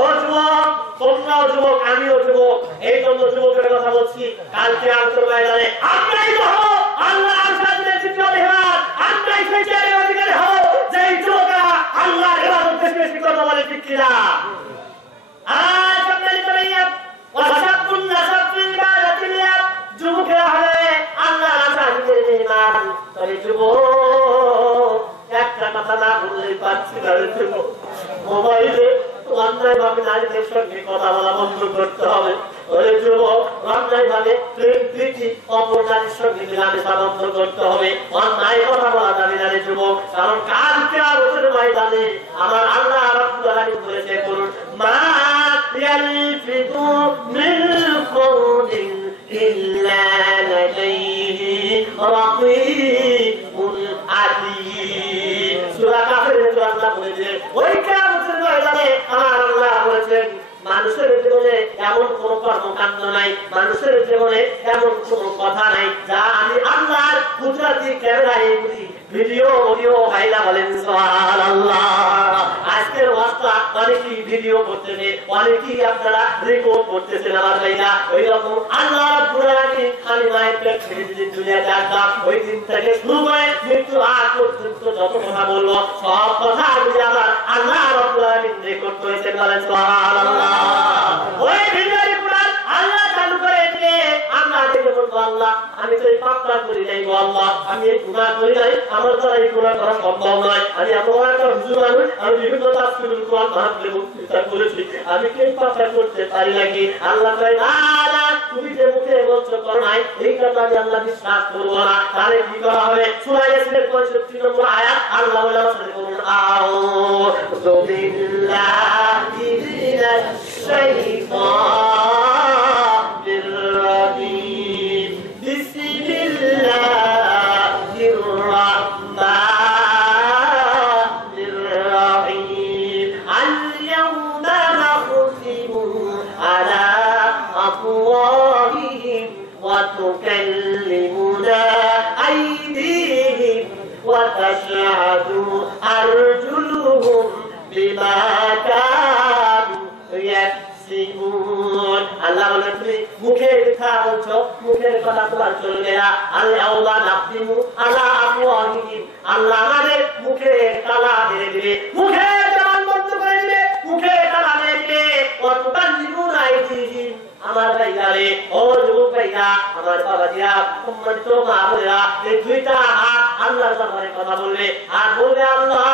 ও যুবক, তোমরাও যুবক আমিও যুবক, এই জন্য যুবকের কথা বলছি, কালকে আন্তর ময়দানে আমরাই তো হবো আল্লাহর আরশে আজিমের দ্বিতীয় মেহমান, আমরাই সেই চেয়ারের অধিকারী হবো যেই যুবকেরা আল্লাহর ইবাদত বেশি বেশি করবে। বলে ঠিক কিনা? আর সম্মানিত ভাইয়া, ওয়াসাবুন নাসাবুল ইবাদাতিল্লাহ, যুবকেরা হবে আল্লাহর আরশে আজিমের মেহমান। তবে যুবক একটা কথা না বললেই পারছি না, যুবক মোবাইলে অন্যায় ভাবে নারীদের সঙ্গে কথা বলা বন্ধ করতে হবে। ওরে যুবক, অন্যায় ভাবে প্রেম প্রীতি অপর নারীর সঙ্গে মেলামেশা বন্ধ করতে হবে, অন্যায় কথা বলা যাবে না রে যুবক, কারণ কাল কিয়ামতের ময়দানে আমার আল্লাহ রাব্বুল আলামিন বলেছে করুন মা ইয়ালফিযু মিন কওলিন ইল্লা লাদাইহি রাকীবুন আতীদ। সূরা কাফিরের আল্লাহ বলেছে ওই কিয়ামতের ময়দানে আমার আল্লাহ বলেছেন মানুষের জীবনে এমন কোন কর্মকাণ্ড নাই, মানুষের জীবনে এমন কোন কথা নাই যা আমি আল্লাহর কুদরতি ক্যামেরায় ভিডিও অডিও ভাইলা বলেন সুবহানাল্লাহ। আজকের ওয়াজটা অনেকেই ভিডিও করতেছে, অনেকেই আপনারা রেকর্ড করতেছেন আমার ভাইরা। ওই রকম আল্লাহ রাব্বুল আলামিন আমি মায়ের পেট ছেড়ে দিন দুনিয়াতে আসলাম, ওই দিন থেকে শুরু করে মৃত্যু আগ পর্যন্ত যত কথা বলবো সব কথা আমি আমার আল্লাহ রাব্বুল আলামিন রেকর্ড করেছেন বলেন সুবহানাল্লাহ। ওই ভিডিও রেকর্ড আল্লাহ চালু করে দিয়ে আমরা দেখে বলবো আল্লাহ আমি তো এই পাপটা করি নাই গো আল্লাহ, আমি এই গুনাহ করি নাই, আমার দ্বারা এই গুনাহ করা সম্ভব নয়, আমি এত বড় একটা হুজুর মানুষ, আমি বিভিন্ন তাফসীরুল কোরআন মাহফিলে বক্তৃতা করেছি, আমি কি এই পাপটা করতে পারি নাকি? আল্লাহ কয় না না, তুমি যে মুখে বলছো করো নাই এই কথা আমি আল্লাহ বিশ্বাস করব না। তাহলে কি করা হবে? সূরা ইয়াসিনের 65 নম্বর আয়াত আল্লাহ বলে আমাদের বলুন আউযু বিল্লাহি মিনাশ শাইতানির রাজীম বিসমিল্লাহির রাহমানির রাহিম আল-ইয়াওমা নাখতিমু আলা আফওয়াহিহিম ওয়া তুকাল্লিমুনা আইদিহিম ওয়া তাশহাদু আরজুলুহুম বিমা কানু ইয়াকসিবুন। আল্লাহ বলেন তুমি মুখের কথা বলছো, মুখের কথা তোমার চলবে না। আল-ইয়াওমা নাখতিমু আলা আফওয়াহিহিম, আল্লাহ আমাদের মুখে তালা দিয়ে দিবে, মুখে জবান বন্ধ করে দিবে, মুখে তালা দিয়ে দিবে। ওয়া তুকাল্লিমুনা আইদিহিম, আমার ভাইরা রে, ও যুবক ভাইরা, আমার বাবাজিরা, সম্মানিত মা বোনেরা, এই দুইটা হাত আল্লাহর দরবারে কথা বলবে আর বলবে আল্লাহ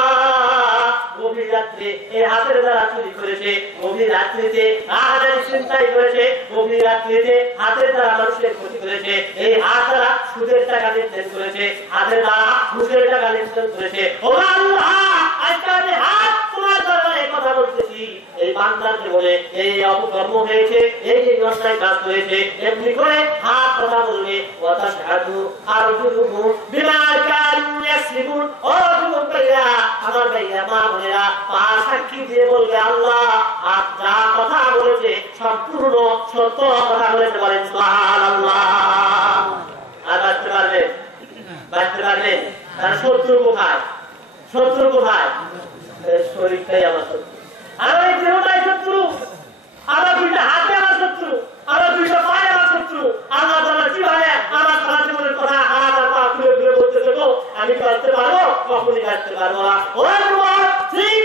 গভীর রাত্রে এই হাতের দ্বারা চুরি করেছে, গভীর রাত্রিতে হাতের চিন্তাই করেছে, গভীর রাত্রিতে হাতের দ্বারা মানুষের ক্ষতি করেছে, এই হাত দ্বারা সুদের টাকা লেনদেন করেছে, হাতের দ্বারা ঘুষের টাকা লেনদেন করেছে। ও আল্লাহ আজকে আমি হাত তোমার দরবারে কথা বলতেছি, এই বান্দার জীবনে এই অপকর্ম হয়েছে, এই যে অন্যায় কাজ হয়েছে, এমনি করে হাত কথা বলবে ওয়া তাশহাদু আরজুলুহুম বিমা কানু ইয়াকসিবুন। ও যুবক ভাইরা, আমার ভাইরা, মা বোনেরা, পা সাক্ষী দিয়ে বলবে আল্লাহ আজ যা কথা বলেছে সম্পূর্ণ সত্য কথা বলেছে বলেন সুবহানাল্লাহ। আর বাঁচতে পারবেন? বাঁচতে পারবেন? তার শত্রু কোথায়? শত্রু কোথায়? শরীরটাই আমার শত্রু, আমার এই দেহটাই শত্রু, আমার দুইটা হাতে আমার শত্রু, আমার দুইটা পায়ে আমার শত্রু। আল্লাহ তাআলা কিভাবে আমার সারা জীবনের কথা হাত আর পা খুলে খুলে বলতেছে গো, আমি করতে পারবো? কখনই করতে পারবো না। ও যুবক, ঠিক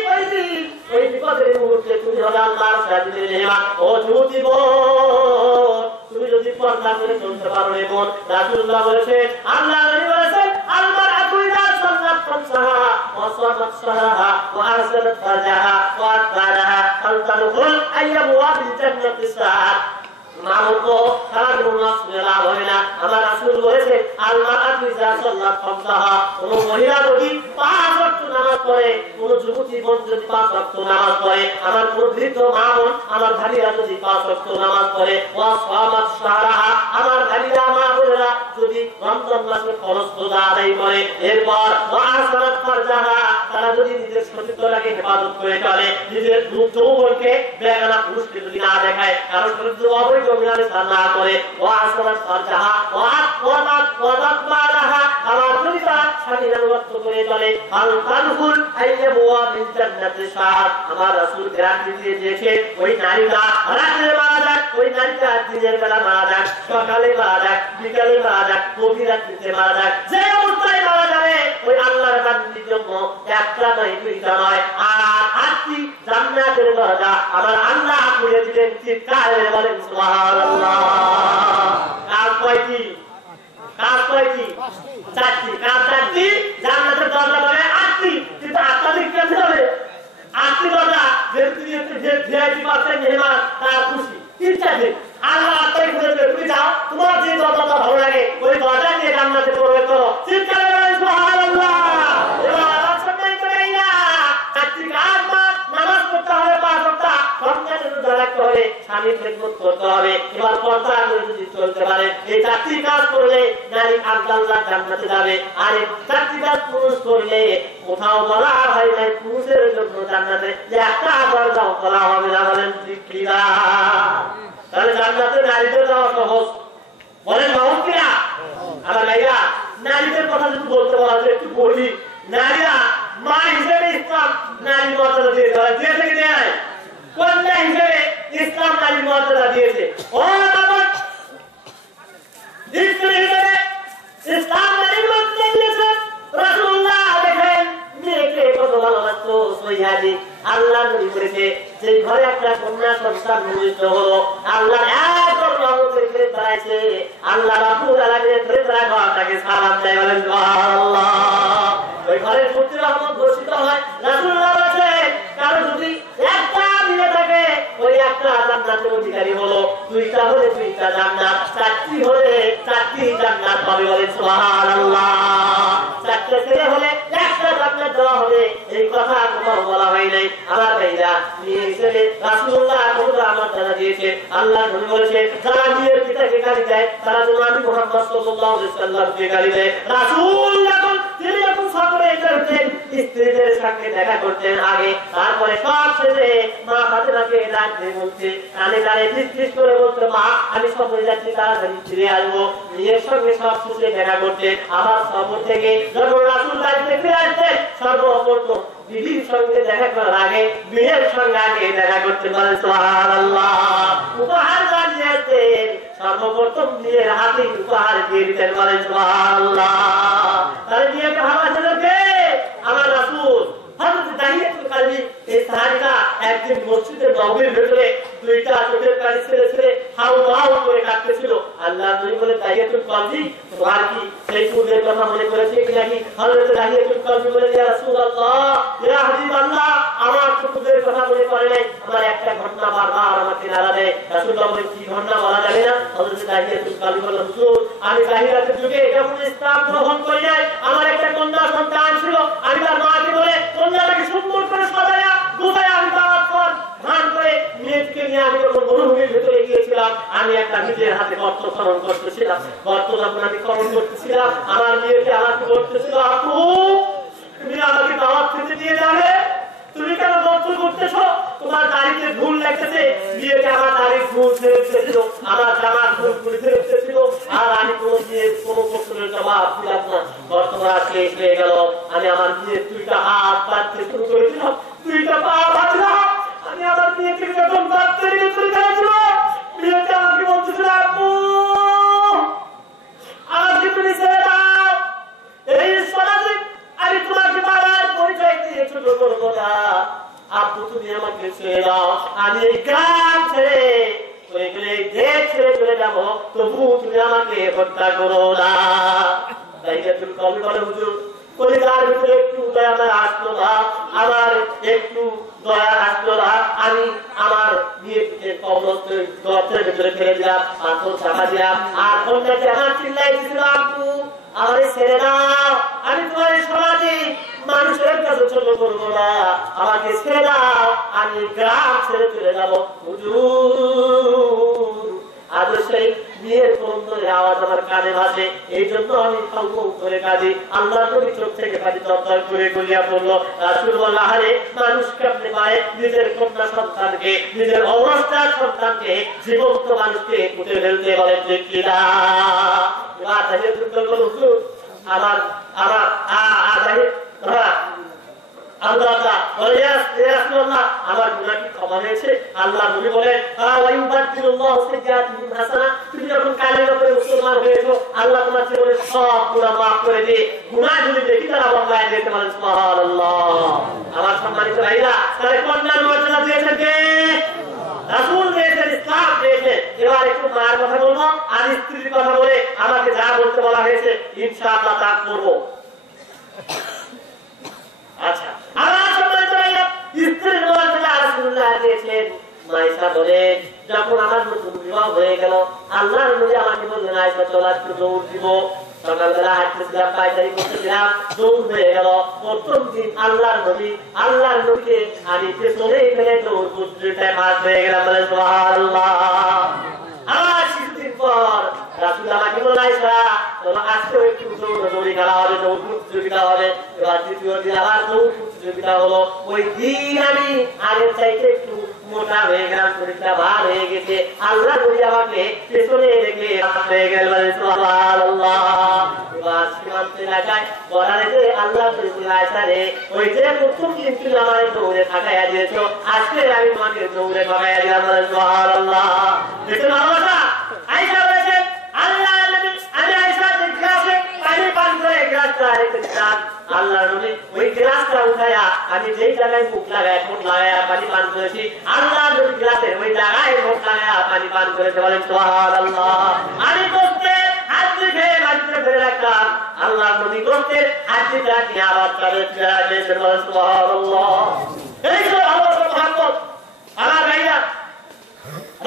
ওই বিপদের মুহূর্তে তুমি হবে আল্লাহর সাথে নেওয়া। ও যুবতী বোন, তুমি যদি পর্দা করে চলতে পারো রে বোন, রাসূলুল্লাহ বলেছেন, আল্লাহ নবী বলেছেন, আল্লাহর আকুইদা সাল্লাত ফানসাহা ওয়া সামাত সাহাহা ওয়া আহসানাত ফারজাহা ওয়া আতবারাহা ফালতানুল আইয়াবুয়া বিল জান্নাতিস সাআত। মামুকো সারা জীবন নামাজে লাভ হবে না। আমার রাসূল বলেছেন, আল্লাহর আকুইদা সাল্লাত ফানসাহা, কোন মহিলা যদি 5 ওয়াক্ত নামাজ পড়ে, কোন যুবতী বোন যদি 5 ওয়াক্ত নামাজ পড়ে, আমার কোন বৃদ্ধ মা বোন, আমার ভাবিরা যদি 5 ওয়াক্ত নামাজ পড়ে, ওয়া সামাত সাহাহা, আমার ভাবিরা মা বোনেরা যদি রমজান মাসে ফরজ রোজা আদায় করে, এরপর ওয়া আহসানাত ফারজাহা, তারা যদি নিজের সতীত্বটাকে হেফাজত করে চলে, নিজের যৌবনকে বেগানা পুরুষকে যদি না দেখায়, কারণ শরীর অবৈধ মিলানে না করে, ওয়া আহসানাত ফারজাহা ওয়া আতবারাহা, আমার যদি তারা স্বামীর অনুগত করে চলে, আল তানহুল আইয়াবুয়া বিল জান্নাতিস সাআত। আমার রাসূল গ্যারান্টি দিয়ে দিয়েছে, ওই নারীরা রাতে মারা যাক, ওই নারীরা দিনের বেলা মারা যাক, সকালে মারা যাক, বিকালে মারা যাক, গভীর রাত্রিতে মারা যাক, যে অবস্থায় মারা যাবে ওই আল্লাহর বান্দির জন্য একটা নয় দুইটা নয় আর 8টি জান্নাতের দরজা আমার আল্লাহ খুলে দিলেন। চিৎকার করে বলেন সুবহানাল্লাহ। কার কয়টি? কার কয়টি? 4টি। কার 4টি? জান্নাতের দরজা বলে 8টি, কিন্তু 8টা দিকে হবে 8টি দরজা, যেহেতু যে ভিআইপি পাচ্ছেন মেহমান তার খুশি। 3টা দিন আল্লাহ আপনাকে খুলে দেবে, তুমি যাও, তোমার যে দরজাটা ভালো লাগে ওই দরজা নিয়ে জান্নাতে প্রবেশ করো। চিৎকার করে বলেন সুবহানাল্লাহ। এবার আওয়াজ করতে চাই না, 4টি কাজ নামাজ পড়তে হবে, 5 ওয়াক্ত সন্তানের রোজা রাখতে হবে, স্বামীর খেদমত করতে হবে। এবার পর্দা যদি চলতে পারে, এই 4টি কাজ করলে নারী আল্লাহ জান্নাতে যাবে, আর 4টি কাজ পুরুষ করলে কোথাও বলা হয় নাই পুরুষের জন্য জান্নাতে যে একটা দরজাও খোলা হবে না। বলেন ঠিক কিনা? তাহলে জান্নাতে নারীদের যাওয়া সহজ। বলেন সহজ কিনা? আমার ভাইরা, নারীদের কথা যদি বলতে বলা হয় একটু বলি। নারীরা মা হিসেবে ইসলাম নারী মর্যাদা দিয়েছে, দিয়েছে কি দেয়? কন্যা হিসেবে ইসলাম নারী মর্যাদা দিয়েছে। ও আমার স্ত্রী হিসেবে ইসলাম নারী মর্যাদা দিয়েছে। রাসূলুল্লাহ দেখেন মেয়েকে কত ভালোবাসতো। সহিহাদি আল্লাহ নবী করেছে যে ঘরে একটা কন্যা সন্তান ভূমিষ্ঠ হলো, আল্লাহ এক রহমতের ফেরেশতা বানাইছে। আল্লাহ রাব্বুল আলামিনের ফেরেশতারা ঘরটাকে সালাম দেয়। বলেন সুবহানাল্লাহ। ওই ঘরের প্রতি রহমত বর্ষিত হয়। রাসূলুল্লাহ বলেন কারো যদি একটা মিলে থাকে ওই একটা জান্নাতের অধিকারী হলো, 2টা হলে 2টা জান্নাত, 4টি হলে 4টি জান্নাত পাবে। বলেন সুবহানাল্লাহ। 4টা ছেলে হলে একটা জান্নাত দেওয়া হবে, এই কথা কোথাও বলা হয় নাই। আমার ভাইরা, মেয়ে হিসেবে রাসূলুল্লাহ কতটা আমার জানা দিয়েছে। আল্লাহ নবী বলেছে যারা মেয়ের পিতাকে গালি দেয় তারা যেন আমি মুহাম্মদ সাল্লাল্লাহু আলাইহি ওয়াসাল্লামকে গালি দেয়। রাসূল তিনি যখন সফরে যেতেন স্ত্রীদের সাথে দেখা করতেন আগে, তারপরে সব শেষে মা ফাতেমাকে ডাক দিয়ে বলছে, কানে কানে ফিস করে বলতো, মা আমি সফরে যাচ্ছি, তাড়াতাড়ি ফিরে আসবো। মেয়ের সঙ্গে সব শেষে দেখা করতেন। আবার সফর থেকে যখন রাসূল বাড়িতে ফিরে আসতেন সর্বপ্রথম বিবির সঙ্গে দেখা করার আগে মেয়ের সঙ্গে আগে দেখা করতে। বলেন সুবহানাল্লাহ। উপহার বানিয়ে আসতেন, সর্বপ্রথম বিয়ের হাতে উপহার দিয়ে দিতেন। বলেন সুবহানাল্লাহ। তাহলে বিয়েকে ভালোবাসেন কে? আমার রাসূল। হযরত দাহিয়াতুল কালবি এই সাহাবীটা একদিন মসজিদের নববীর ভিতরে 2টা চোখের পানি ছেড়ে ছেড়ে হাউ হাউ করে কাঁদতেছিল। আল্লাহ নবী বলে, দাহিয়াতুল কালবি তোমার কি সেই পূর্বের কথা মনে করেছে কি নাকি? হযরত দাহিয়াতুল কালবি বলে, ইয়া রাসূলুল্লাহ, ইয়া হাবিবাল্লাহ, আমার পূর্বের কথা মনে করে নাই, আমার একটা ঘটনা বারবার আমাকে নাড়া দেয়। রাসূলুল্লাহ বলে, কি ঘটনা বলা যাবে না? হযরত দাহিয়াতুল কালবি বলে, হুজুর আমি জাহিলিয়াতের যুগে যখন ইসলাম গ্রহণ করি নাই আমার একটা কন্যা সন্তান ছিল। আমি তার মাকে বলে কন্যাটাকে সুন্দর করে সাজায়া গোছায়া আমি দাওয়াত কর ধান করে মেয়েকে নিয়ে আমি যখন মরুভূমির ভিতরে গিয়েছিলাম, আমি একটা নিজের হাতে গর্ত খনন করতেছিলাম। গর্ত যখন আমি খনন করতেছিলাম আমার মেয়েকে আমাকে বলতেছিল, আপু তুমি আমাকে দাওয়াত খেতে দিয়ে যাবে, তুমি কেন গর্ত করতেছো? তোমার দাড়িতে ধুল লাগতেছে। বিয়েতে আমার দাড়ির ধুল ছেড়েছিল, আমার জামার ধুল খুলে ছেড়েছিল, আর আমি কোনো বিয়ের কোনো প্রশ্নের জবাব দিলাম না। বর্তমান আসলে হয়ে গেল, আমি আমার বিয়ের 2টা হাত বাঁধতে শুরু করেছিলাম, 2টা পা বাঁধলাম। আমি আমার বিয়েকে যখন বাঁধতে শুরু করেছিলাম বিয়েতে আমাকে বলতেছিল, আপু আমাকে তুমি ছেড়ে দাও, এই সমাজে আমি তোমাকে বাবার পরিচয় দিয়ে ছোট করবো না। আপু তুমি আমাকে ছেড়ে দাও, আমি এই গ্রাম ছেড়ে চলে গেলে দেশ ছেড়ে চলে যাবো, তবু তুমি আমাকে হত্যা করো না। তাই তুমি কবি বলে, হুজুর পরিবার ভিতরে একটু দয়া আসলো না, আমার একটু দয়া আসলো না, আমি আমার বিয়েকে গর্তের ভিতরে ফেলে দিলাম, পাথর চাপা দিলাম, আর কন্যাকে আমার চিল্লাই দিয়েছিল, আপু আমার ছেড়ে দাও, আমি তোমার সমাজে মানুষের কাছে ছোট করবো না, আমাকে ছেড়ে দাও, আমি গ্রাম ছেড়ে চলে যাবো। হুজুর আজ সেই বিয়ের বন্ধনের আওয়াজ আমার কানে বাজে, এই জন্য আমি করে কাঁদি। আল্লাহ নবী চোখ থেকে পানি দরদর করে গড়িয়া পড়লো। রাসূল বলল, আরে মানুষ কেমনে পায় নিজের কন্যা সন্তানকে, নিজের অবস্থার সন্তানকে, জীবন্ত মানুষকে পুঁতে ফেলতে? বলেন ঠিক কিনা? আমার আমার আমার গুনাহ কি ক্ষমা হয়েছে? আল্লাহ নবী বলেন, তুমি যখন কালের উপরে মুসলমান হয়েছো আল্লাহ তোমার জীবনের সব গুনাহ মাফ করে দিয়ে গুনাহগুলি দেখি তারা বদলায় দিতে পারেন। সুবহানাল্লাহ। আমার সম্মানিত ভাইরা, তাহলে কন্যার মর্যাদা দিয়েছেন কে? রাসূল দিয়েছেন, ইসলাম দিয়েছেন। এবার একটু মায়ের কথা বলবো আর স্ত্রীর কথা বলে আমাকে যা বলতে বলা হয়েছে ইনশাআল্লাহ তা করবো। আচ্ছা, আমার সম্মানিত ভাইরা, স্ত্রীর মর্যাদা রাসূলুল্লাহ দিয়েছেন। মায়েশা বলেন, যখন আমার নতুন বিবাহ হয়ে গেল আল্লাহর নবী আমাকে বললেন, আয়েশা চলো একটু দৌড় দিব। সকালবেলা হাঁটতেছিলাম, পায়চারি করতেছিলাম, দৌড় হয়ে গেল। প্রথম দিন আল্লাহর নবীকে আমি পেছনে ফেলে দৌড় করতে পাস হয়ে গেলাম। বলেন সুবহানাল্লাহ। আর কিছুদিন পর রাসূল আমাকে বললেন আয়েশা তোমার আজকে একটু দৌড়াদৌড়ি খেলা হবে, দৌড় প্রতিযোগিতা হবে। এবার দ্বিতীয় দিন আবার দৌড় প্রতিযোগিতা হলো। ওই দিন আমি আগের চাইতে একটু মোটা হয়ে গেলাম, শরীরটা ভার হয়ে গেছে। আল্লাহ নবী আমাকে পেছনে রেখে হয়ে গেল, সুবহানাল্লাহ। এবার সীমান্ত এলাকায় বর্ডারে আল্লাহ নবী বললেন আয়েশা রে, ওই যে প্রথম দিন তুমি আমার দৌড়ে থাকাইয়া দিয়েছো, আজকে আমি তোমাকে দৌড়ে থাকাইয়া দিলাম, সুবহানাল্লাহ। দেখুন ভালোবাসা, আয়েশা বলেছেন আল্লাহ নবী আমি আয়েশা গ্লাসে পানি পান করে গ্লাসটা রেখেছিলাম। আল্লাহ নবী ওই গ্লাসটা উঠায়া আমি যেই জায়গায় মুখ লাগায় ঠোঁট লাগায়া পানি পান করেছি, আল্লাহ নবী গ্লাসের ওই জায়গায় ঠোঁট লাগায়া পানি পান করেছে, বলেন সুবহানাল্লাহ। আমি করতে হাত রেখে মাটিতে ফেলে রাখলাম, আল্লাহ নবী করতে হাতটা নিয়ে আবার তাদের ফেলে বলেন সুবহানাল্লাহ। এই তো ভালোবাসা মহব্বত। আমার ভাইয়া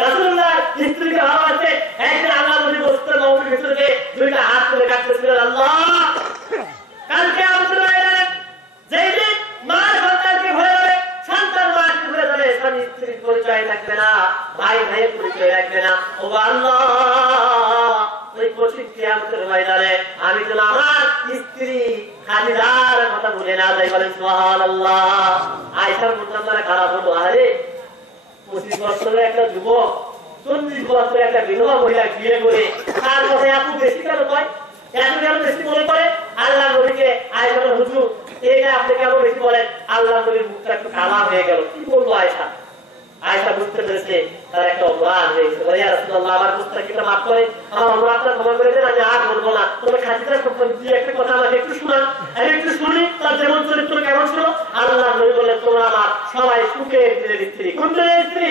রাসূলুল্লাহ স্ত্রীকে ভালোবাসে। একদিন আল্লাহ নবী বসতে নবীর ভিতরে দুইটা হাত তুলে কাটতেছিলেন, আল্লাহ কালকে আমাদের বাইরে যেই দিন মা সন্তানকে ভুলে যাবে, সন্তান মাকে ভুলে যাবে, স্বামী স্ত্রীর পরিচয় থাকবে না, ভাই ভাইয়ের পরিচয় রাখবে না, ও আল্লাহ ওই কঠিন কিয়ামতের ময়দানে আমি যেন আমার স্ত্রী খাদিজার কথা ভুলে না যাই, বলেন সুবহানাল্লাহ। আয়েশার মুদ্রা খারাপ হলো, আরে 25 বছরের একটা যুবক 40 বছরের একটা বিধবা মহিলা বিয়ে করে তার কথা এত বেশি কেন কয়, এত কেন বেশি মনে করে? আল্লাহ নবীকে আয়েশা হুজুর এইটা আপনি কেন বেশি বলেন? আল্লাহ নবীর মুখটা একটু কালা হয়ে গেল, কি বলবো আয়েশা? আয়েশা বুঝতে পেরেছে তার একটা অপরাধ হয়েছে, বলে ইয়া রাসূলুল্লাহ আমার মুখটাকে মাফ করে, আমার অপরাধটা ক্ষমা করে দেন, আমি আর বলবো না। তবে খাদিজার সম্পর্কে একটা কথা আমাকে একটু শোনান, আমি একটু শুনি তার যেমন চরিত্র কেমন ছিল। আল্লাহ নবী বললেন তোমরা আমার সবাই সুখের দিনের স্ত্রী। কোন দিনের স্ত্রী?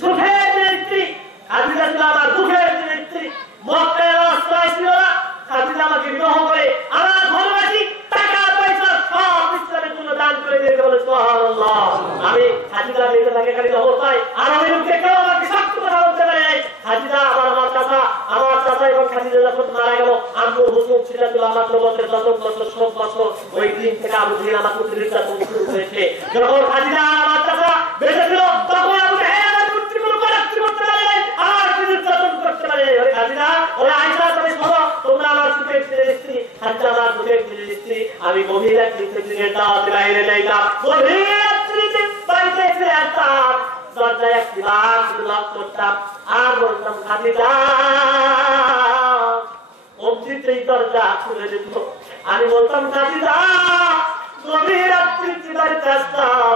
সুখের দিনের স্ত্রী। খাদিজা ছিল আমার দুঃখের দিনের স্ত্রী। মক্কায় রাস্তায় ছিল না, খাদিজা আমাকে বিবাহ করে আমার ঘরবাসী টাকা পয়সা সব ইসলামের জন্য দান করে দিয়েছে, বলে সুবহানাল্লাহ। আমি খাদিজা বেঁচে থাকে খালি অবস্থায় আর আমি লোককে কেউ আমাকে সত্য কথা বলতে পারে নাই। খাদিজা আমার চাচা এবং খাদিজা যখন মারা গেল, আম্মুর হুজুর ছিল আমার নবতের দশম বছর 7 বছর, ওই দিন থেকে আবু জাহেল আমার প্রতি নির্যাতন শুরু হয়েছে। যখন খাদিজা আমার চাচা বেঁচে ছিল তখন আবু জাহেল আমার মূর্তিগুলো পরাস্ত করতে পারে নাই, আর নির্যাতন করতে পারে নাই। ওরে খাদিজা, ওরে আয়েশা, তুমি শোনো, তোমরা আমার সুখের ছেলের স্ত্রী, খাদিজা আমার সুখের ছেলের স্ত্রী। আমি গভীর রাত্রিতে দিনের দাওয়াতে বাইরে যাইতাম, গভীর রাত্রিতে বাড়িতে এসে আসতাম, দরজায় একটি লক করতাম আর বলতাম খাদিজা, অবজিতেই দরজা খুলে দিত। আমি বলতাম খাদিজা, গভীর রাত্রিতে বাড়িতে আসতাম,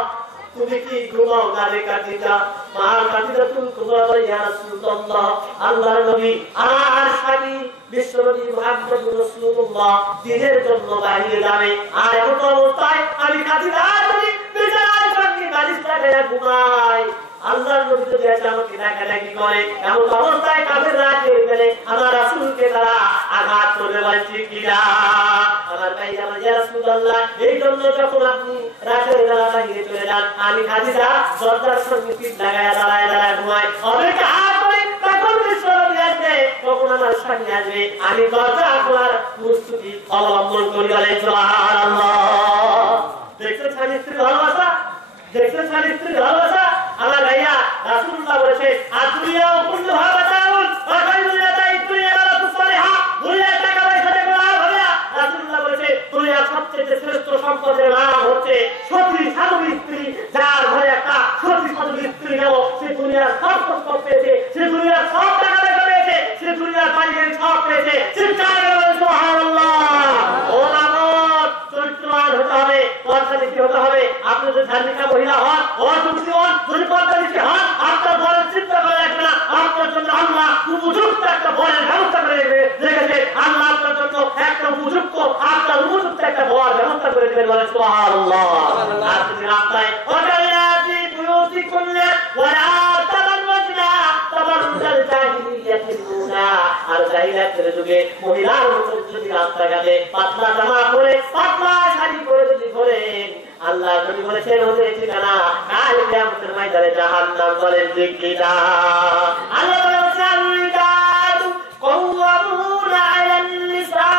তুমি কি ঘুমাও না রে খাদিজা? মা খাদিজা তুমি ঘুমাও, ইয়া রাসূলুল্লাহ। আল্লাহর নবী আর স্বামী বিশ্বনবী মুহাম্মদুর রাসূলুল্লাহ দিনের জন্য বাইরে যাবে, আর এমন অবস্থায় আমি খাদিজা তুমি বিছানায় সঙ্গে বালিশটা গায়ে ঘুমাই। আল্লাহর নবী যদি আমাকে ডাকাডাকি করে, এমন অবস্থায় কাফের রাতে ফেলে আমার রাসূলকে তারা আঘাত করে, বলছে কিনা আমার ভাই আমার ইয়া রাসূলুল্লাহ, এই জন্য যখন আপনি রাতের বেলা বাইরে চলে যান, আমি খাদিজা দরজার সঙ্গে পিঠ লাগায়া দাঁড়ায় ঘুমাই, অনেকে হাত করে তখন বিশ্বনবী আসবে, তখন আমার স্বামী আসবে, আমি দরজা খোলার প্রস্তুতি অবলম্বন করি, বলেন সুবহানাল্লাহ। দেখছেন স্বামী স্ত্রীর ভালোবাসা, দেখছেন স্বামী স্ত্রীর ভালোবাসা। আমার ভাইয়া রাসূলুল্লাহ বলেছে আদুনিয়াও কুল্লুহা মাতাউন ওয়া খায়রুল মাতাই দুনিয়া রাসূলুল্লাহ, দুনিয়ার টাকা পয়সা দেখো না ভাইয়া। রাসূলুল্লাহ বলেছে দুনিয়ার সবচেয়ে শ্রেষ্ঠ সম্পদের নাম হচ্ছে সতী সাধবী স্ত্রী। যার ঘরে একটা সতী সাধবী স্ত্রী গেল, সে দুনিয়ার সব সম্পদ পেয়েছে, সে দুনিয়ার সব টাকা পয়সা পেয়েছে, সে দুনিয়ার বাড়ি সব পেয়েছে। চিৎকার করে সুবহানাল্লাহ। ও আমার চরিত্রবান হতে হবে, পর্দানিশী হতে হবে। আপনি যদি ধার্মিকা মহিলা হন, অযুক্তি হন, যদি পর্দানিশী হন, আপনার বরের চিন্তা করে রাখবে না, আপনার জন্য আল্লাহ উপযুক্ত একটা বরের ব্যবস্থা করে রেখেছে। আল্লাহ আপনার জন্য একটা উপযুক্ত, আপনার উপযুক্ত একটা বর ব্যবস্থা করে দেবেন, বলেন সুবহানাল্লাহ। আর যদি রাস্তায় ওয়াজালাতি বুয়ুতি কুল্লা ওয়ালা তাবাররুজনা তাবাররুজাল জাহিলিয়াতিল উলা, আর জাহিলিয়াতের যুগে মহিলার যদি রাস্তাঘাটে পাতলা জামা পরে পাতলা শাড়ি পরে যদি ঘোরেন, আল্লাহ নবী বলেছেন ওদের ঠিকানা কাল কিয়ামতের ময়দানে জাহান্নাম, বলেন ঠিক কিনা? আল্লাহ বলেছেন দাদু কওয়ামুনা আলান নিসা,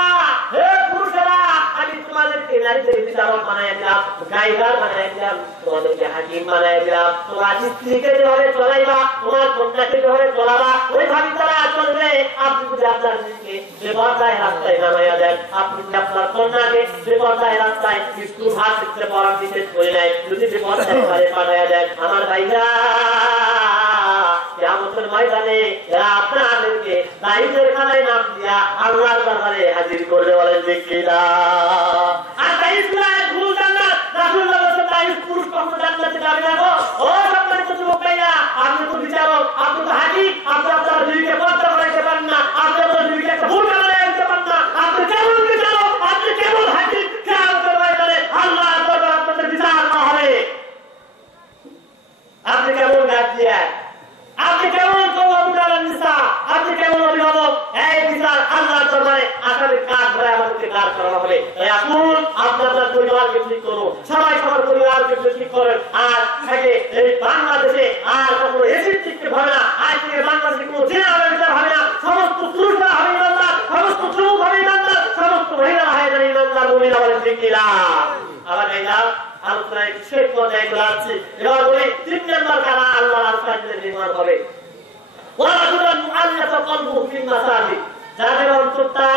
হে পুরুষেরা আমি তোমাদেরকে নারীদের বিচারক বানায় দিলাম, গায়িকা বানায় দিলাম, তোমাদেরকে হাকিম বানায় দিলাম। তোমার স্ত্রীকে যেভাবে চলাইবা, তোমার কন্যাকে যেভাবে চলাবা, ওইভাবে তারা চলবে। আপনি যদি আপনার স্ত্রীকে বেপরদায় রাস্তায় নামাইয়া দেন, আপনি যদি আপনার কন্যাকে বেপরদায় রাস্তায় স্কুল হাত দিতে পড়া বিশেষ করে নেয়, যদি বেপরদায় পাঠাইয়া দেন, আমার ভাইরা কিয়ামতের ময়দানে এরা আপনাদেরকে দায়ীদের খানায় নাম দিয়া আল্লাহর দরবারে হাজির করবে, বলেন ঠিক কিনা? আর দায়ীস না ভুল জান্নাত, রাসূলুল্লাহ বলেছেন দায়ীস পুরুষ কখনো জান্নাতে যাবে না গো। ও সম্মানিত যুবক ভাইরা, আপনি তো বিচারক, আপনি তো হাকিম, আপনি আপনার বিবিকে পর্দা করাইতে পারেন না, আপনি আপনার বিবিকে একটা ভুল বানাইতে দিতে পারেন না, আপনি কেমন বিচারক, আপনি কেমন হাকিম? কিয়ামতের ময়দানে আল্লাহর দরবারে আপনাদের বিচার না হবে। আপনি কেমন গার্জিয়ান, আপনি কেমন আপনি কেমন অভিভাবক, এই বিচার আল্লাহর দরবারে আসামি কাজ করে আমাদেরকে দাঁড় করানো হবে। এখন আপনার পরিবারকে ঠিক করুন, সবাই সবার পরিবারকে ঠিক করেন। আর থেকে এই বাংলাদেশে আর কখনো এসির দিককে ভাবে না, আজ থেকে বাংলাদেশে কোনো জেনারেল বিচার হবে না। সমস্ত পুরুষরা হবে ইমানদার, সমস্ত যুবক হবে ইমানদার, সমস্ত মহিলা হয় ইমানদার, মুমিনা বলেন ঠিক কিনা? আবার এই নাও আলোচনায় শেষ পর্যায়ে চলে আসছি। এবার বলি ৩ নম্বর কারা আল্লাহর রাস্তায় নির্মাণ হবে। যাদের অন্তরটা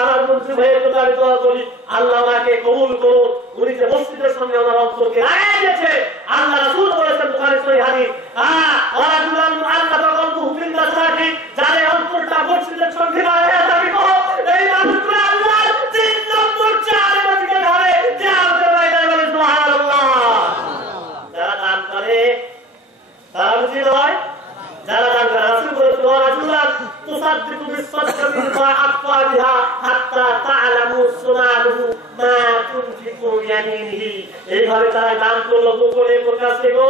আমার মন্ত্রী ভাইয়ের কথা আমি দোয়া করি, আল্লাহ আমাকে কবুল করুন। উনি যে মসজিদের সঙ্গে আমার অন্তরকে লাগাই দিয়েছে, আল্লাহ রাসূল বলেছেন বুখারী সহিহ হাদিস, যাদের অন্তরটা মসজিদের সঙ্গে লাগাই যাবে, এই মানুষগুলো আল্লাহর ৩ নম্বর চার মধ্যে ধরে যে আমাদের বাইরে বলে সুবহানাল্লাহ। যারা দান করে তারা বুঝি নয়, যারা দান করে রাসূল বলেছেন রাসূলুল্লাহ তুসাদদিকু বিসসাদকাতি মা আফওয়াদিহা হাত্তা তা'লামু সুনানুহু মা তুনফিকু ইয়ামিনিহি। এইভাবে তারা দান করলো গোপনে প্রকাশ্যে গো,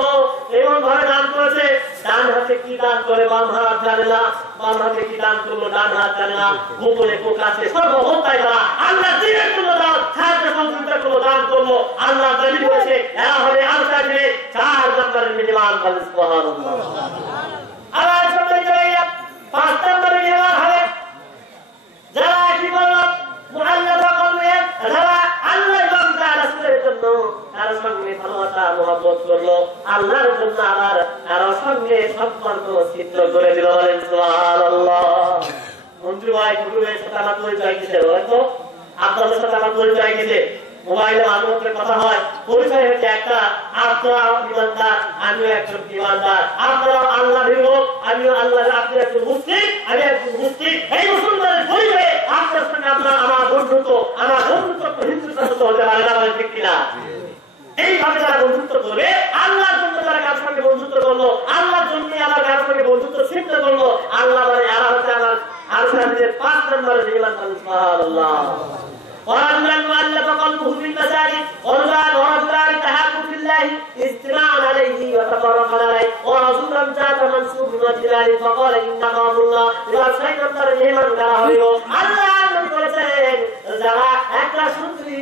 এমন ভাবে দান করেছে ডান হাতে কি দান করে বাম হাত জানে না, বাম হাতে কি দান করলো ডান হাত জানে না, গোপনে প্রকাশ্যে সর্বহত্যায় তারা আল্লাহ দ্বীনের জন্য দান, সাহায্য সহযোগিতা করলো, দান করলো। আল্লাহ দলিল করেছে এরা হবে আল্লাহর দিনে 4 নম্বরের মেহমান। সুবহানাল্লাহ। আল্লাহ সুবহানাহু 5 নম্বরের মেহমান হবে যারা কি বললাম মুআল্লাফা কলবে, যারা আল্লাহ এবং তার রাসূলের জন্য তার সঙ্গে ভালোবাসা মহব্বত করলো, আল্লাহর জন্য আবার তার সঙ্গে সম্পর্ক ছিন্ন করে দিল, বলেন সুবহানাল্লাহ। মন্ত্রী ভাই গুরুদের সাথে আমার পরিচয় কিসের বলেন তো? আপনাদের সাথে আমার পরিচয় কিসের? মোবাইলে মাঝে মধ্যে কথা হয়, পরিচয় হচ্ছে একটা, আপনারা ইমানদার, আমিও একজন ইমানদার, আপনারা আল্লাহ ভীরু, আমিও আল্লাহ, আপনি একজন মুসলিম, আমি একজন মুসলিম। এই মুসলমানের পরিচয়ে আপনার সঙ্গে আপনার আমার বন্ধুত্ব হিন্দুর সাথে হতে পারে না, বলেন ঠিক কিনা? এইভাবে যারা বন্ধুত্ব করবে, আল্লাহর জন্য যারা কার সঙ্গে বন্ধুত্ব করলো, আল্লাহর জন্য আমার কার সঙ্গে বন্ধুত্ব ছিন্ন করলো, আল্লাহ মানে এরা হচ্ছে আমার আরশের 5 নম্বরের ইমান। সুবহানাল্লাহ। ورجلا مؤلف قلبه في المساجد ورجلان تحابوا في الله اجتماعا عليه وتفرقا عليه ورجلا ذات منسوب وجلال فقال إنما أمر الله إذا سيدنا ترجمان كراهيه الله বলেছেন যারা একটা সুন্দরী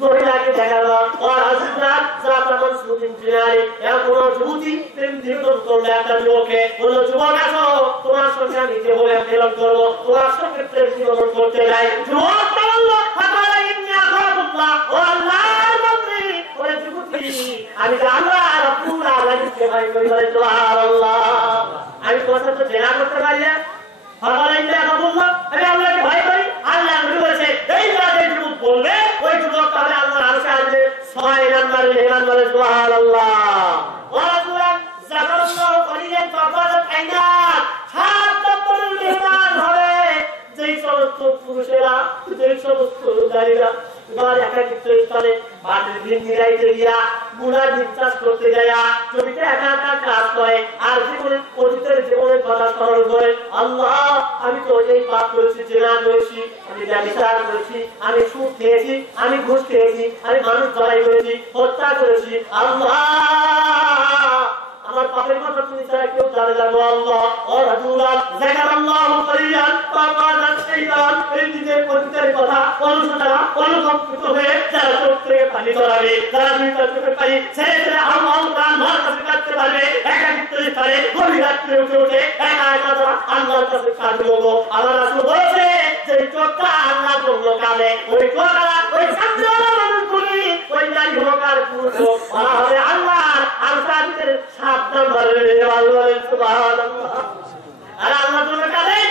মহিলাকে দেখালো, ورجلا ذات منسوب وجلال এমন যুবতী প্রেম নিবেদন করলো একটা যুবককে, বলল যুবক আসো তোমার সঙ্গে আমি যে বলে মিলন করবো, তোমার সঙ্গে প্রেম নিবেদন করতে যাই। যুবক বলল আমি তোমার সাথে জেনা করতে পারি না, আমি আল্লাহকে ভয় করি। আল্লাহ বলেছে এই যুবক বলবে ওই যুবক তাহলে আল্লাহ আরশে আসবে 6 নম্বরে মেহমান, বলে সুবহানাল্লাহ। যেই সমস্ত পুরুষেরা, যেই সমস্ত নারীরা একাকিত্ব স্থানে মাটির দিন নিরাইতে গিয়া গুণার বিশ্বাস করতে যাইয়া জমিতে একা একা কাজ করে আর জীবনে অতীতের জীবনের কথা স্মরণ করে, আল্লাহ আমি তো এই পাপ করেছি, জেনা করেছি, আমি ব্যভিচার করেছি, আমি সুদ খেয়েছি, আমি ঘুষ খেয়েছি, আমি মানুষ জড়াই করেছি, হত্যা করেছি, আল্লাহ আমার পাপের কথা তুমি ছাড়া কেউ জানে না আল্লাহ। ও রাসূলুল্লাহ যাকারাল্লাহু কালিয়ান ফাকাদাত শাইতান, এই নিজের পরিচয়ের কথা অনুসন্ধিত হয়ে যারা চোখ থেকে পানি ধরাবে, যারা দুইটা চোখে পানি ছেড়ে ছেড়ে আল্লাহ তাআলার কাছে কাঁদতে পারবে, একাকিত্ব স্থানে গভীর রাত্রে উঠে উঠে একা একা যারা আল্লাহর কাছে কাঁদবে, আমার রাসূল বলেছে যে চোখটা আল্লাহর জন্য কাঁদে, ওই চোখটা ওই কাঁদওয়ালা মানুষগুলি হোক আর পুরুষ হোক বলা হবে আল্লাহ আর তার ভিতরে 7 নম্বরের আল্লাহ সুবহানাল্লাহ। আর আল্লাহ জন্য কাঁদেন,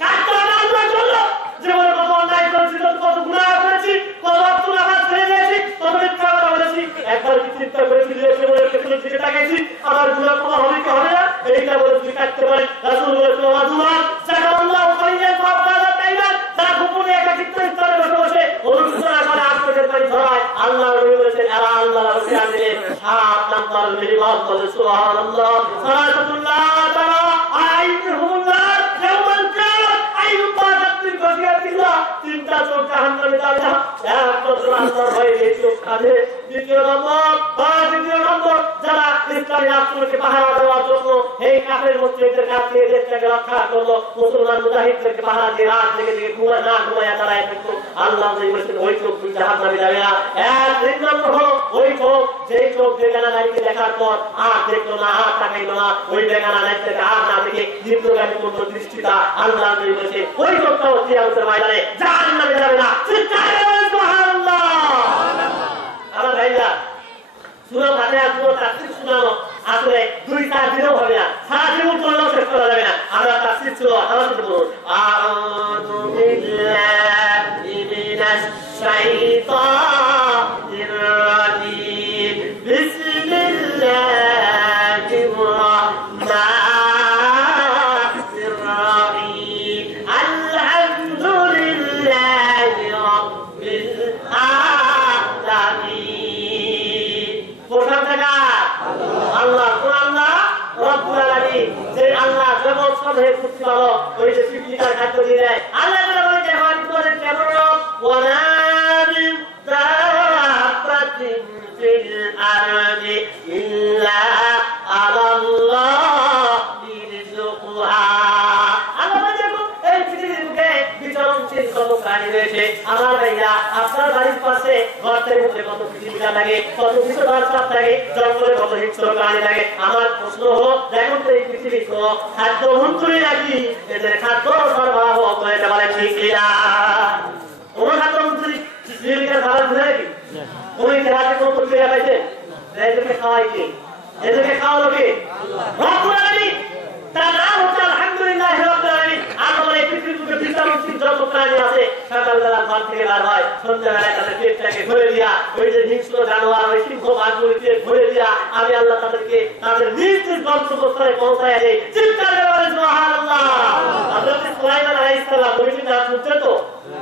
কাঁদতে হবে আল্লাহর জন্য। জীবনে কত অন্যায় করেছি, কত গুনাহ করেছি, কত রক্ত নামাজ ফেলে দিয়েছি, কত মিথ্যা কথা বলেছি, একবার কি চিন্তা করেছি যে জীবনের পেছনে দিকে তাকাইছি আমার গুনাহ ক্ষমা হবে কি হবে না, এইটা বলে তুমি কাটতে পারি। রাসূল বলেছেন ওয়াজুয়া যাকাল্লাহু খাইরান ফাবাদা তাইবান, যারা গোপনে একাকিত্ব স্তরে বসে বসে অনুসরণ করে আপনাদের পানি ধরায়, আল্লাহ নবী বলেছেন আলা আল্লাহ রাব্বুল আলামিন 7 নাম্বার মিনিমাম বলে সুবহানাল্লাহ। সালাতুল্লাহ তাআলা আইহুল্লাহ ইয়াউমাল কিয়ামাত আইয়ুবা তাকদির গজিয়াতিল্লাহ, তিনটা চোখ জাহান্নামে যাবে না, একমাত্র আল্লাহর ভয়ে এই চোখ কাঁদে। দ্বিতীয় নম্বর যারা ইসলামী রাষ্ট্রকে পাহারা দেওয়ার জন্য এই কাফের মুশরিকদের কাছ থেকে দেশটাকে রক্ষা করলো, মুসলমান মুজাহিদদেরকে পাহারা দিয়ে রাত থেকে ঘুমায় না ঘুমায় দাঁড়ায় থাকতো, আল্লাহ বলেছেন ওই চোখ জাহান্নামে যাবে না। তিন নম্বর হলো ওই চোখ, যেই চোখ বেগানা নারীকে দেখার পর আর দেখলো না, আর তাকাইলো না, ওই বেগানা নারী থেকে আর না দেখে দীর্ঘগামী কোন দৃষ্টিটা, আল্লাহ বলেছে ওই চোখটা হচ্ছে আমাদের ময়দানে জাহান্নামে যাবে না। সুবহানাল্লাহ। আমার ভাইরা সূরা ফাতিহা সূরা তাফসীর শোনানো আসলে 2-4 দিনও হবে না, সারা জীবন পড়লেও শেষ করা যাবে না। আমরা তাফসীর ছিল আমার সাথে বলুন আউযু বিল্লাহি মিনাশ শাইতানির রাজীম বিসমিল্লাহির রাহমানির রাহিম আলহামদুলিল্লাহি রাব্বিল আলামিন। প্রথম থেকে আল্লাহ আল্লাহ রব্বুল আলামিন, যে আল্লাহ জগৎ সমূহের প্রতিপালক, ওই যে সৃষ্টিকার খাদ্য দিয়ে দেয়। আল্লাহ বলে যেমন বলেন কেমন ওয়ালা মিন দাব্বাতিন ফিল আরদি ইল্লা আলাল্লাহি রিজকুহা। আল্লাহ বলে এই পৃথিবীর বুকে বিচরণশীল কত প্রাণী রয়েছে। আমার ভাইয়া আপনার বাড়ির পাশে গর্তের মধ্যে কত পৃথিবীটা লাগে, কত কিছু রাস্তা থাকে, জঙ্গলে কত হিংস্র প্রাণী লাগে। আমার প্রশ্ন হলো দেখুন তো এই পৃথিবী কোনো খাদ্য মন্ত্রী নাকি এদের খাদ্য সরবরাহ করে বলে ঠিক না? কোন খাদ্য মন্ত্রী জীবিকার ভাড়া দিলে নাকি কোন ইতিহাসে কোন প্রক্রিয়া পাইছে? এদেরকে খাওয়াই কি? এদেরকে খাওয়ালো কি? রব্বুল আলামিন। তার নাম হচ্ছে আলহামদুলিল্লাহ রাব্বিল আলামিন। আমরা এই পৃথিবীতে বিচরণশীল যত প্রাণী আছে সকালবেলা ঘর থেকে বার হয়, সন্ধ্যাবেলায় তাদের পেটটাকে ভরে দিয়া ওই যে হিংস্র জানোয়ার ওই সিংহ বাঘগুলিকে ভরে দিয়া আমি আল্লাহ তাদেরকে তাদের নিজ নিজ গন্তব্যস্থলে পৌঁছায় দেই। চিৎকার করে বলেন সুবহানাল্লাহ। হযরত সুলাইমান আলাইহিস সালাম বলেছেন না বুঝছেন তো,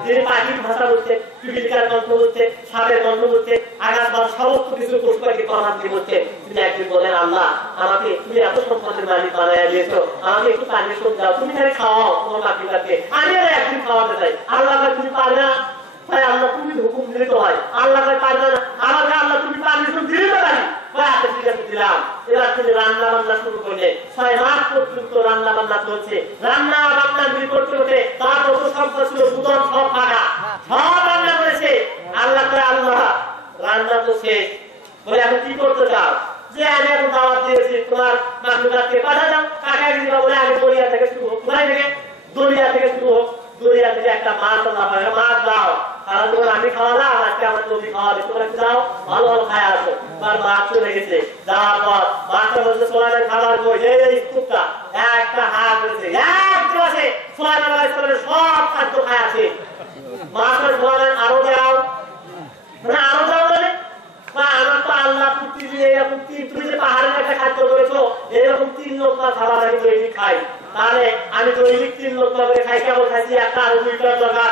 যিনি পাখির ভাষা বলছে, পিপিলিকার কণ্ঠ বলছে, সাপের কণ্ঠ বলছে, আকাশ বাতাস সমস্ত কিছু পশু পাখি কণ্ঠ বলছে, তিনি একদিন বলেন আল্লাহ আমাকে তুমি এত সম্পদের মালিক বানাইয়া দিয়েছো, আমাকে একটু পারমিশন দাও, তুমি খালি খাওয়াও তোমার পাখিটাকে, আমি আর একদিন খাওয়াতে চাই। আল্লাহ তুমি পারবে না? ভাই আল্লাহ তুমি হুকুম দিলে তো হয়, আল্লাহ পারবে না, আমাকে আল্লাহ তুমি পারমিশন দিলে তো পারি। দিলাম। এবার তিনি রান্না বান্না শুরু করলেন, 6 মাস পর্যন্ত রান্না বান্না চলছে। রান্না বান্না করতে করতে তার যত সম্পদ ছিল দুধন সব ফাঁকা, সব রান্না করেছে। আল্লাহ আল্লাহ রান্না তো শেষ, বলে আমি কি করতে চাও? যে আমি এখন দাওয়াত দিয়েছি তোমার মাতৃকাকে পাঠা দাও, কাকা দিবা বলে আমি দরিয়া থেকে শুরু হোক। কোথায় থেকে? দরিয়া থেকে শুরু হোক। দরিয়া থেকে একটা মাছ মাছ দাও, কারণ তোমার আমি খাওয়ালাম, আজকে আমার নবী খাওয়াবে, তোমরা দাও, ভালো ভালো খায় আসো। তার মাছ চলে গেছে, যাওয়ার পর মাছটা বলছে সোলাইমান খাবার বই এই টুকটা একটা হাত করেছে, এক গ্লাসে সোলাইমান আলাইহিস সালামের সব খাদ্য খায় আছে। মাছটা সোলাইমান আরো দাও, মানে আরো দাও মানে আমার তো আল্লাহ পুষ্টি দিয়ে এরকম তুমি যে পাহাড়ের একটা খাদ্য করেছো, এরকম 3 লোকটা খাবার আমি দৈনিক খাই, তাহলে আমি দৈনিক 3 লোকটা করে খাই, কেমন খাইছি একটা আর 2টা দরকার।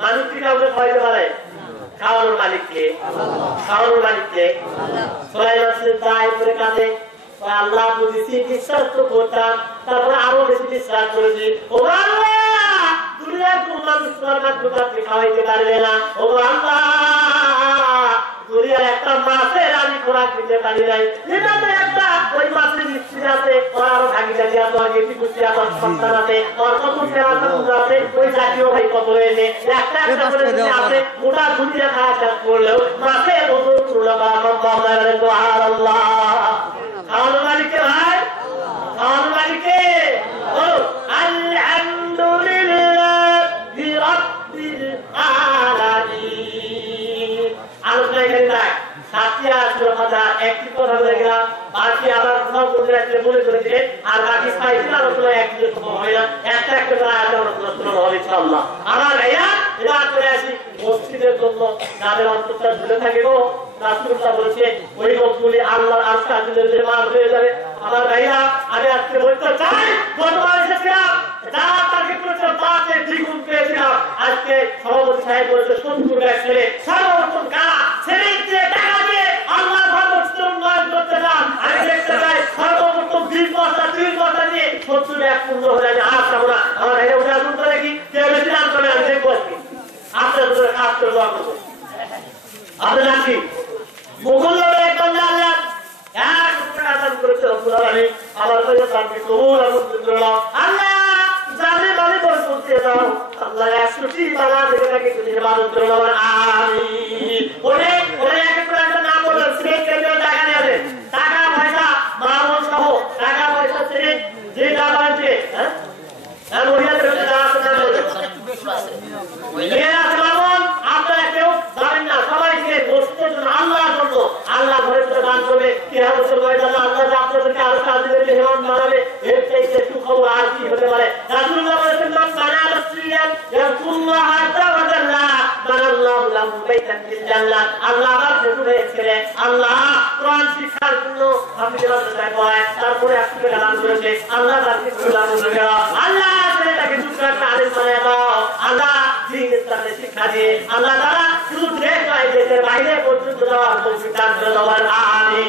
মানুষ কি কাউকে খাওয়াইতে পারে? খাওয়ানোর মালিককে, খাওয়ানোর মালিককে। সুলাইমান তাই করে কাঁদে, আল্লাহ বুঝেছি বিশ্বাস তো করতাম, তারপরে আরো বেশি বিশ্বাস করেছি। ও আল্লাহ দুনিয়ার কোন মানুষ তোমার মাতৃকাকে খাওয়াইতে পারবে না। ও আল্লাহ দুনিয়ার একটা মাছের আমি খোরাক দিতে পারি নাই, এটা তো একটা ওই মাছের স্ত্রী আছে, ওর আরো ভাগিদারি আছে, ওর গেটি কুচি আছে, সন্তান আছে, ওর কত সেবা আছে, ওই জাতীয় ভাই কত রয়েছে, একটা একটা করে আছে, গোটা দুনিয়া খাওয়া শেষ করলেও মাছের বছর তুলনা করা সম্ভব নয়। সুবহানাল্লাহ। খাওয়ানোর মালিককে ভাই, খাওয়ানোর মালিককে আলহামদুলিল্লাহি রাব্বিল আলামিন। একটি কথা বলে গেলাম, বাকি আবার কোথাও বলে রাখলে মনে করে দিলেন, আর বাকি 6টি আলোচনা একদিনে সম্ভব হয় না, একটা একটা করে আলোচনা শুরু হবে ইনশাআল্লাহ। আমার ভাইয়া এবার চলে আসি মসজিদের জন্য যাদের অন্তরটা ঝুলে থাকে গো, রাসূলুল্লাহ বলেছে ওই লোকগুলি আল্লাহর আরশে আজিমের মার হয়ে যাবে। আমার ভাইয়া আমি আজকে বলতে চাই, গতবার এসেছিলাম যারা তাকে করেছে তাতে দ্বিগুণ পেয়েছিলাম, আজকে সভাপতি সাহেব বলেছে 70 ব্যাগ ছেলে সর্বোত্তম কারা ছেলে দিয়ে টাকা দিয়ে আল্লাহ ধর্মস্থল উন্নয়ন করতে চান। আমি দেখতে চাই সর্বোত্তম 20 বস্তা 30 বস্তা দিয়ে 70 ব্যাগ পূর্ণ হলে আমি আসবো না। আমার ভাইয়া উঠে আসুন তো দেখি কে বেশি দাম করে আমি দেখবো আজকে আপনার ভিতরে কাজ করে দেওয়া করবো। আপনার নাকি মুঘল একদম আল্লাহ এক আদান করেছে রব্বুল আলামিন, আমার ভাইয়া তাকে কবুল আলহামদুলিল্লাহ। আল্লাহ জানে মানে বলে বলতে দাও, আল্লাহ 100টি বালা থেকে তাকে তুমি ইবাদত করে দাও। আমিন। ওরে ওরে এক করে একটা নাম বলে সিলেক্ট করে টাকা নিয়ে আসে, টাকা পয়সা মামুন সহ টাকা পয়সা থেকে যে টাকা আছে, হ্যাঁ আর মহিলাদের যা আছে না বলে মেয়েরা মামুন আপনারা কেউ জানেন না, সবাইকে বসতের জন্য আল্লাহর জন্য আল্লাহ ঘরে করে দান করবে, কিয়ামতের ময়দানে আল্লাহ যে আপনাদেরকে আরো সাজিয়ে মেহমান বানাবে, এর চাইতে সুখবর আর কি হতে পারে। রাসূলুল্লাহ বলেছেন মান বানাল সিয়াম ইয়াকুল্লাহ আযা ওয়া জাল্লা বানাল্লাহু লাহু বাইতান ফিল জান্নাত। আল্লাহ আমার ভেতরে ছেলে আল্লাহ কোরআন শিক্ষার জন্য হাফিজুল মাদ্রাসায় পড়ায়, তারপরে আসলে দান করেছে, আল্লাহ তাকে সুলাম করে আল্লাহ ছেলেটাকে সুখ্যাত আলেম বানায় দাও। আল্লাহ দ্বীন ইসলামের শিক্ষা দিয়ে আল্লাহ তাআলা শুধু দেশ নয় দেশের বাইরে পর্যন্ত যাওয়ার তৌফিক দান করে দাও। আমিন।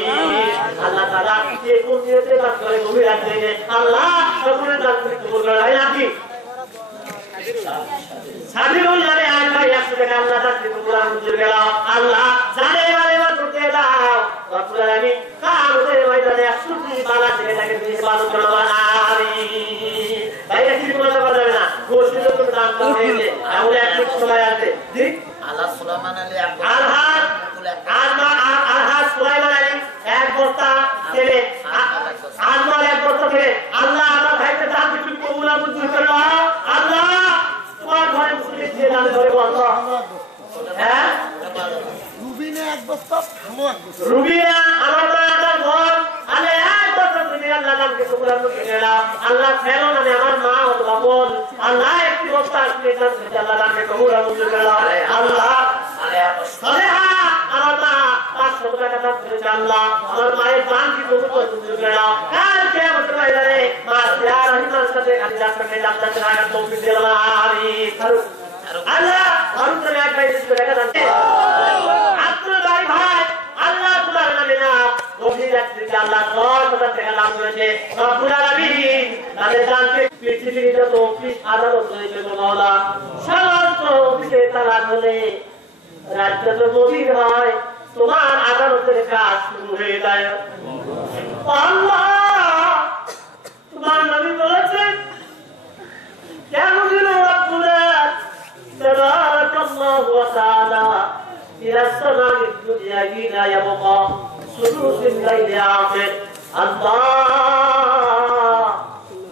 আল্লাহ তাআলা যে কোন নিয়তে কাজ করে গভীর রাখতে আল্লাহ সকলের দান করে কবুল করে হয় নাকি সাদিবুল নামে আয় ভাই 100 টাকা আল্লাহ তাকে কুরআন বুঝে গেল। আল্লাহ জানে মানে করতে দাও রব্বুল আলামিন কামতের ময়দানে 100টি বালা থেকে তাকে তুমি ইবাদত করে দাও। আমিন। ভাইরা কি বলতে পারবে না, গোশত তো দান করে দিলে আমরা এক সময় আছে জি আল্লাহ সুলাইমান আলী আলহাজ সুলাইমান আলী এক বস্তা ছেলে আজমাল এক বস্তা ছেলে আল্লাহ আমার ভাইকে দান কিছু কবুল মঞ্জুর করে দাও। আল্লাহ তোমার ঘরে মুসলিম দিয়ে দান করে বলো, হ্যাঁ রুবিনা এক বস্তা খামো এক বস্তা রুবিনা আমার মায়ের ঘর আলে এক বস্তা তুমি আল্লাহ নামকে কবুল মঞ্জুর করে দাও। আল্লাহ ফেলো না আমার মা ও বাবন আল্লাহ একটি বস্তা আসলে দান করে আল্লাহ নামকে কবুল মঞ্জুর করে দাও। আল্লাহ সালেহা আমার মা 500 টাকা দান করেছে, আল্লাহ আমার মায়ের দান কি কবুল মঞ্জুর করে দাও। কাল কিয়ামতের ময়দানে মা ইয়া রহমানের সাথে আল্লাহ সাথে জান্নাতে রাখার তৌফিক দিও। আমিন। আল্লাহ অন্তরে এক ভাই 200 টাকা দান করে আপনার ভাই আল্লাহ তোমার নামে না গভীর রাত্রিতে আল্লাহ 10,000 টাকা দান করেছে রব্বুল আলামিন তাদের দানকে পৃথিবীর যত অফিস আদালত রয়েছে মাওলা সমস্ত অফিসে তারা বলে রাজ্য তো গভীর হয় তোমার আদালতের কাজ শুরু হয়ে যায়। আল্লাহ তোমার নবী বলেছেন কেমন রব্বুল তাবারাকাল্লাহু ওয়া তাআলা ইলা সামা'i দুনিয়া লা ইয়াবকা সুলুসুল লাইলি আখির। আল্লাহ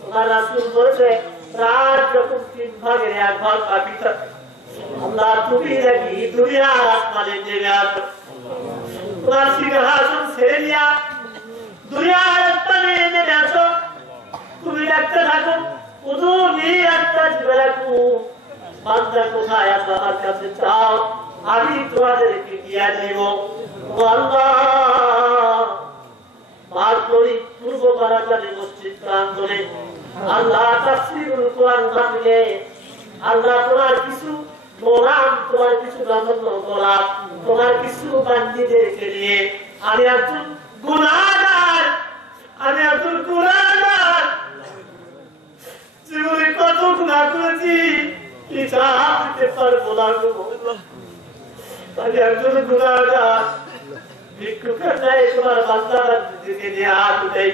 তোমার রাসূল বলেছে রাত যখন 3 ভাগের 1 ভাগ বাকি থাকে আল্লাহ তুমি নাকি দুনিয়ার আসমানে নেমে আসো, তোমার সিংহাসন ছেড়ে নিয়া দুনিয়ার আসমানে নেমে আসো, তুমি ডাকতে থাকো উদুনি আস্তাজবালাকু বান্দা কোথায় আছে আমার কাছে চাও আমি তোমাদেরকে দিয়া দেব। আল্লাহ মারকরি পূর্ব বারাকালী মসজিদ প্রাঙ্গণে আল্লাহ তাফসীরুল কোরআন মাহফিলে আল্লাহ তোমার কিছু গোলাম তোমার কিছু নগণ্য গোলাম তোমার কিছু বান্দীদেরকে নিয়ে আমি একজন গুনাহগার জীবনে কত গুনাহ করেছি হিসাব দিতে পারবো না। আমি একজন গুনাহগার ভিক্ষুকের ন্যায় তোমার বান্দাদেরকে নিয়ে হাত উঠাই।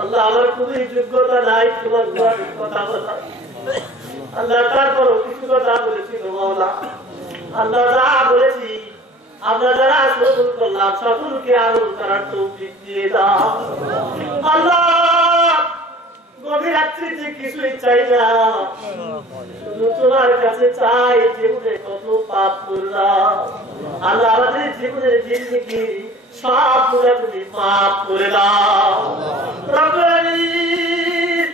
আল্লাহ আমার খুবই যোগ্যতা নাই তোমার কথা বলা আল্লাহ, তারপরও কিছু কথা বলেছি মাওলা আল্লাহ যা বলেছি আমরা যারা কবুল করলাম সকলকে আমল করার তৌফিক দিয়ে দাও। আল্লাহ গভীর রাত্রিতে কিছুই চাই না, শুধু তোমার কাছে চাই জীবনে কত পাপ করলাম। আল্লাহ আমাদের জীবনের জিন্দেগি সব গুনাহ তুমি মাফ করে দাও রব্বুল আলামিন।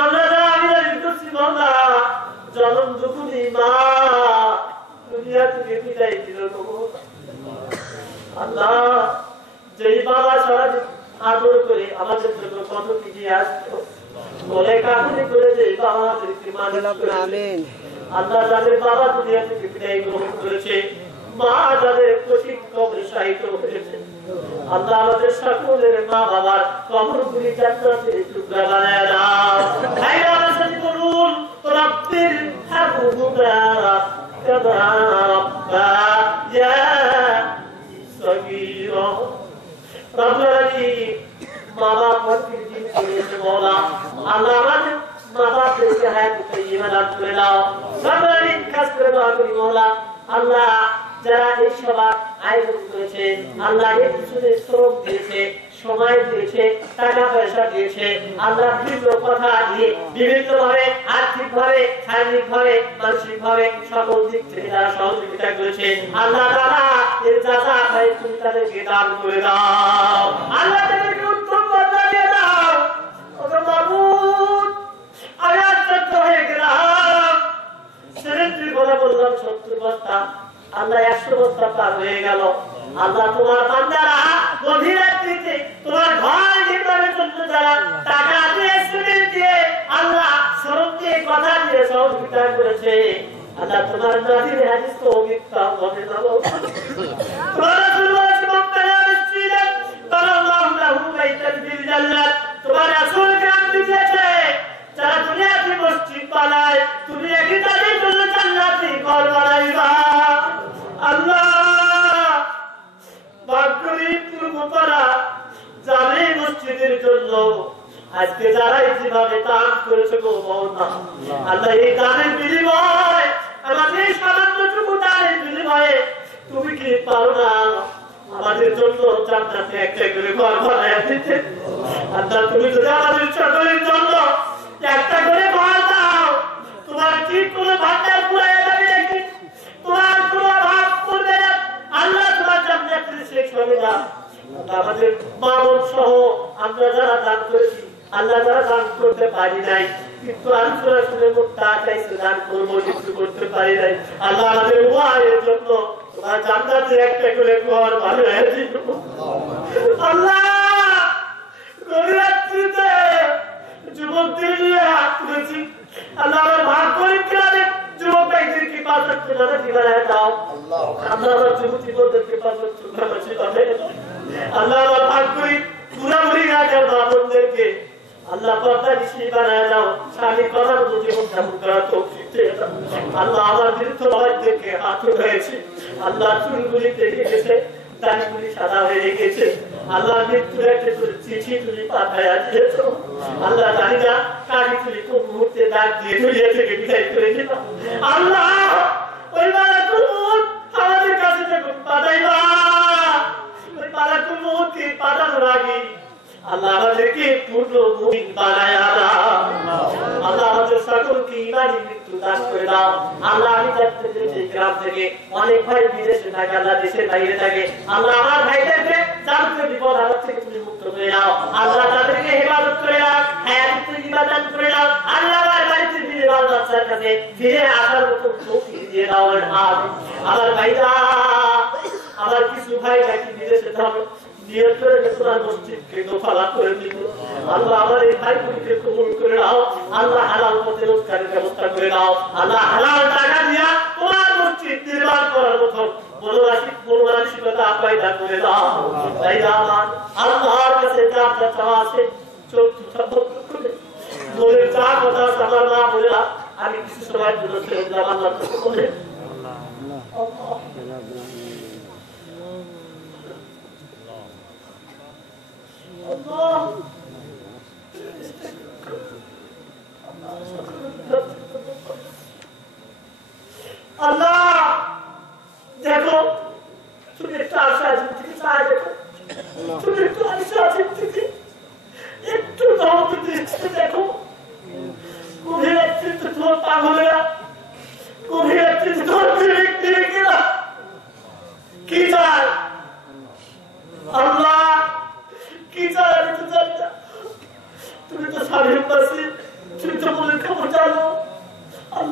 আমরা যারা আমি করছি বাবা জনম দুঃখী মা দুনিয়া থেকে বিদায় দিল আল্লাহ, যেই বাবা সারাদিন আদর করে আমাদের জন্য কত কিছু আসতো বলে কাকুনি করে যে বাবা আমাদেরকে মানুষ করেছে আল্লাহ, যাদের বাবা দুনিয়া থেকে বিদায় গ্রহণ করেছে, মা যাদের কঠিন কবরে শায়িত হয়েছে আল্লাহ, আমাদের সকলের মা বাবার কবরগুলি জান্নাতের টুকরা বানায় দাও। ভাই আমার সাথে বলুন রব্বির হাবুনা কামা রাব্বায়া সগীরা। রব্বুল আলামিন মা বাবার দিন করেছে মওলা, আল্লাহ আমাদের মা বাবাদেরকে হায়াত তাইয়্যিবা দান করে দাও। রব্বুল আলামিন খাস করে দোয়া করি মওলা, আল্লাহ যারা এই সভা আয়োজন করেছে আল্লাহ এর পিছনে শ্রম দিয়েছে, সময় দিয়েছে, টাকা পয়সা দিয়েছে আল্লাহ, বিভিন্ন কথা দিয়ে বিভিন্ন ভাবে আর্থিক ভাবে, শারীরিক ভাবে, মানসিক ভাবে সকল দিক থেকে যারা সহযোগিতা করেছে আল্লাহ তাআলা এর যাতা পাই তুমি তাদেরকে দান করে দাও। আল্লাহ তাদেরকে উত্তম বদলা দিয়ে দাও। ওগো মাবুদ, আমি আশ্চর্য হয়ে গেলাম, সেরেন্দ্রি বলে বললাম 70 বস্তা, আল্লাহ 100 বস্তা পার হয়ে গেল। আল্লাহ তোমার বান্দারা গভীর রাত্রিতে তোমার ঘর নির্মাণের জন্য যারা টাকা দিয়ে সিমেন্ট দিয়ে আল্লাহ শ্রম দিয়ে কথা দিয়ে সহযোগিতা করেছে আল্লাহ, তোমার নবীর হাদিস তো মিথ্যা হবে না। তোমার রাসূল বলেছেন মক্কায় মসজিদে তাআল্লাহু লাহু বাইতান ফিল জান্নাত, তোমার রাসূল গ্রাম দিয়েছে যারা দুনিয়াতে মসজিদ বানায় তুমি একই তাদের জন্য জান্নাতি ঘর বানাইবা। আল্লাহ বাকরি পূর্বপাড়া জামে মসজিদের জন্য আজকে যারাই যেভাবে দান করেছে গো মওলা, আল্লাহ এই দানের বিনিময় আমাদের সামান্যটুকু দানের বিনিময়ে তুমি কি পারো না আমাদের জন্য জান্নাতে একটা করে ঘর বানায় দিতে? আল্লাহ তুমি যদি আমাদের সকলের জন্য একটা করে ঘর দাও, তোমার কি কোনো ভান্ডার পুরাই যাবে নাকি? তোমার কোনো ভাগ করবে না আল্লাহ, তোমার জান্নাতের শেষ হবে না। আমাদের মা বোন সহ আমরা যারা দান করেছি আল্লাহ, যারা দান করতে পারি নাই কিন্তু আলোচনা শুনে মুক্তা চাইছে দান করবো কিছু করতে পারি নাই আল্লাহ, আমাদের উভয়ের জন্য তোমার জান্নাতে একটা করে ঘর বানিয়ে দিও আল্লাহ। রাত্রিতে যুবকদের নিয়ে হাত তুলেছি আল্লাহ, আমার ভাগ পরীক্ষাতে যুবক ভাইদেরকে 5 লক্ষ টাকা দিবানায় দাও আল্লাহ, আমার যুবতী বোনদেরকে 5 লক্ষ টাকা দিবানায় দাও আল্লাহ, আমার ভাগ করি পুরা মুড়ি রাজার বাবনদেরকে আল্লাহ পর্দা নিশি বানায় দাও, স্বামী কথা মতো জীবন যাপন করার তৌফিক দিয়ে দাও আল্লাহ। আমার বৃদ্ধ ভাইদেরকে হাত উঠেছি আল্লাহ, চুলগুলি দেখে গেছে, দাড়িগুলি সাদা হয়ে গেছে আল্লাহ, মৃত্যুর একটা চিঠি তুমি পাঠায় দিয়েছ আল্লাহ, জানি না কারি তুমি কোন মুহূর্তে ডাক দিয়ে দুনিয়া থেকে বিদায় করে দিলাম আল্লাহ। ওই মালাকুল মউত আমাদের কাছে যখন পাঠাইবা, ওই মালাকুল মউতকে পাঠানোর আগে আল্লাহ আমাদেরকে পূর্ণ মুমিন বানায় দাও আল্লাহ, আমাদের সকলকে ঈমানি মৃত্যু দান করে দাও আল্লাহ। আমি যাচ্ছি গ্রাম থেকে অনেক ভাই বিদেশে থাকে আল্লাহ, দেশের বাইরে থাকে আল্লাহ, আমার ভাইদেরকে যাদের বিপদ আপদ থেকে তুমি মুক্ত করে দাও আল্লাহ, তাদেরকে হেফাজত করে দাও, হায়াতে ইবাদত দান করে দাও আল্লাহ। আমার বাড়িতে ফিরে বাল বাচ্চার কাছে ফিরে আসার মতো তৌফিক দিয়ে দাও আমিন। আমার ভাইরা, আমার কিছু ভাই নাকি বিদেশে যাবে নিয়ত করে তোমার মসজিদকে দোফালা করে দিল আল্লাহ, আমার এই ভাইগুলিকে কবুল করে দাও আল্লাহ, হালাল পথে রোজগারের ব্যবস্থা করে দাও আল্লাহ, হালাল টাকা দিয়া তোমার মসজিদ নির্মাণ করার মতো মনোমানসিকতা পয়দা করে দাও। তাই আমার আল্লাহর কাছে যা চাওয়া আছে চোখ বন্ধ করে মনের যা কথা আমার মা বলে আমি কিছু সময়ের জন্য ছেড়ে দিলাম আল্লাহর কাছে বলে আল্লাহ। দেখো তুমি একটু আশা দেখো, তুমি একটু আশা একটু দেখো, গভীর রাত্রিতে তোমার পাগলেরা, গভীর রাত্রিতে তোমার কি চায়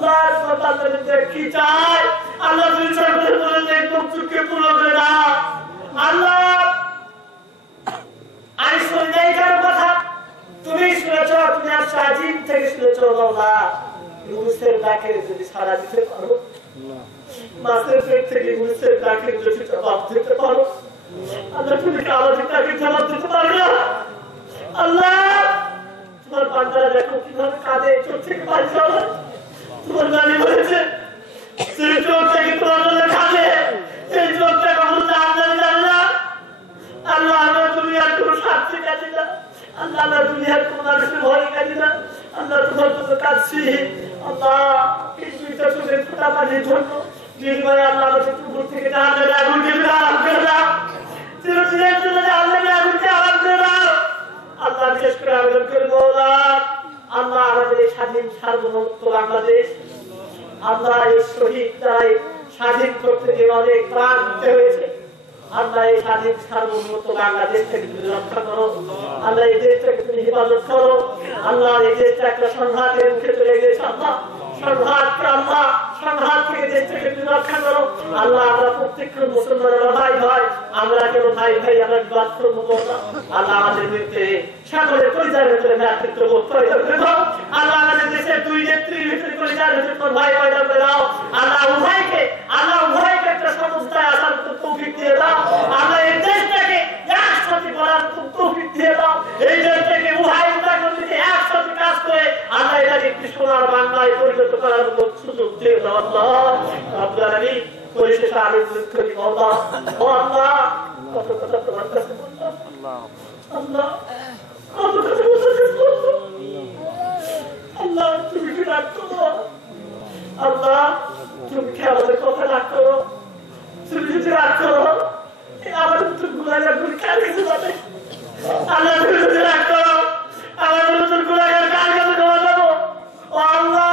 আল্লাহ তোমার বান্দাদের কি চাই আল্লাহ তুমি সকলের বলে যে চোখকে পুরো করে দাও আল্লাহ আমি শুনে এই কথা তুমি শুনেছ তুমি আর সাজিদ থেকে শুনেছ বাবা ইউনুসের ডাকে যদি সারা দিতে পারো মাছের পেট থেকে ইউনুসের ডাকে যদি জবাব দিতে পারো আল্লাহ তুমি আমাদের ডাকে জবাব দিতে পারো না আল্লাহ তোমার বান্দারা দেখো কিভাবে কাঁদে চোখ থেকে পানি যাবে তোমার নানি বলেছে সেই চোখ থেকে তোমার মনে কাঁদে সেই চোখটা কখন জাহান্নামে যাবে না আল্লাহ আমরা তুমি আর কোনো শাস্তি কাঁদি না আল্লাহ আমরা তুমি আর কোনো মানুষের ভয় কাঁদি না আল্লাহ তোমার জন্য কাঁদছি আল্লাহ এই দুইটা চোখের ফোঁটা পানির জন্য নির্ভয়ে আল্লাহ আমাদের কুকুর থেকে জাহান্নামে আগুনকে আরাম করে দাও চিরদিনের জন্য জাহান্নামে আগুনকে আরাম করে দাও আল্লাহ বিশেষ করে আবেদন করে বললাম আল্লাহ আমাদের এই স্বাধীন সার্বভৌমত্ব বাংলাদেশ আল্লাহ এই শহীদ দ্বারাই স্বাধীন করতে গিয়ে অনেক প্রাণ দিতে হয়েছে আল্লাহ এই স্বাধীন সার্বভৌমত্ব বাংলাদেশ থেকে তুমি রক্ষা করো আল্লাহ এই দেশটাকে তুমি হেফাজত করো আল্লাহ এই দেশটা একটা সংঘাতের মুখে চলে গেছে আল্লাহ সংঘাতকে আল্লাহ সংঘাত থেকে দেশটাকে তুমি রক্ষা করো আল্লাহ আমরা প্রত্যেকজন মুসলমানের ভাই ভাই আমরা কেন ভাই ভাই আমরা বিবাদ করবো না আল্লাহ আমাদের বিরুদ্ধে সকলের পরিচয়ের ভিতরে ভ্রাতৃত্ব বোধ পয়দা করে দাও আল্লাহ আমাদের দেশের দুই নেত্রীর ভিতরে পরিচয়ের ভিতরে ভাই পয়দা করে দাও আল্লাহ উভয়কে একটা সমস্যায় আসার তৌফিক দিয়ে দাও আল্লাহ এই দেশটাকে একসাথে করার তৌফিক দিয়ে দাও এই দেশটাকে উভয় উন্নয়নকে একসাথে কাজ করে আল্লাহ এটাকে একটি সোনার বাংলায় পরিণত করার মতো সুযোগ দিয়ে দাও আল্লাহ রব্বুল আলামিন পরিশেষে আমি করি আল্লাহ ও আল্লাহ কত কথা তোমার কাছে বললাম আল্লাহ কত কথা বললাম আল্লাহ তুমি কি রাগ করো আল্লাহ তুমি কি আমাদের কথা রাগ করো তুমি যদি রাগ করো আমাদের তো গুনাহগার গুলি কার কাছে যাবে আল্লাহ তুমি যদি রাগ করো আমাদের তো গুনাহগার কার কাছে যাবো ও আল্লাহ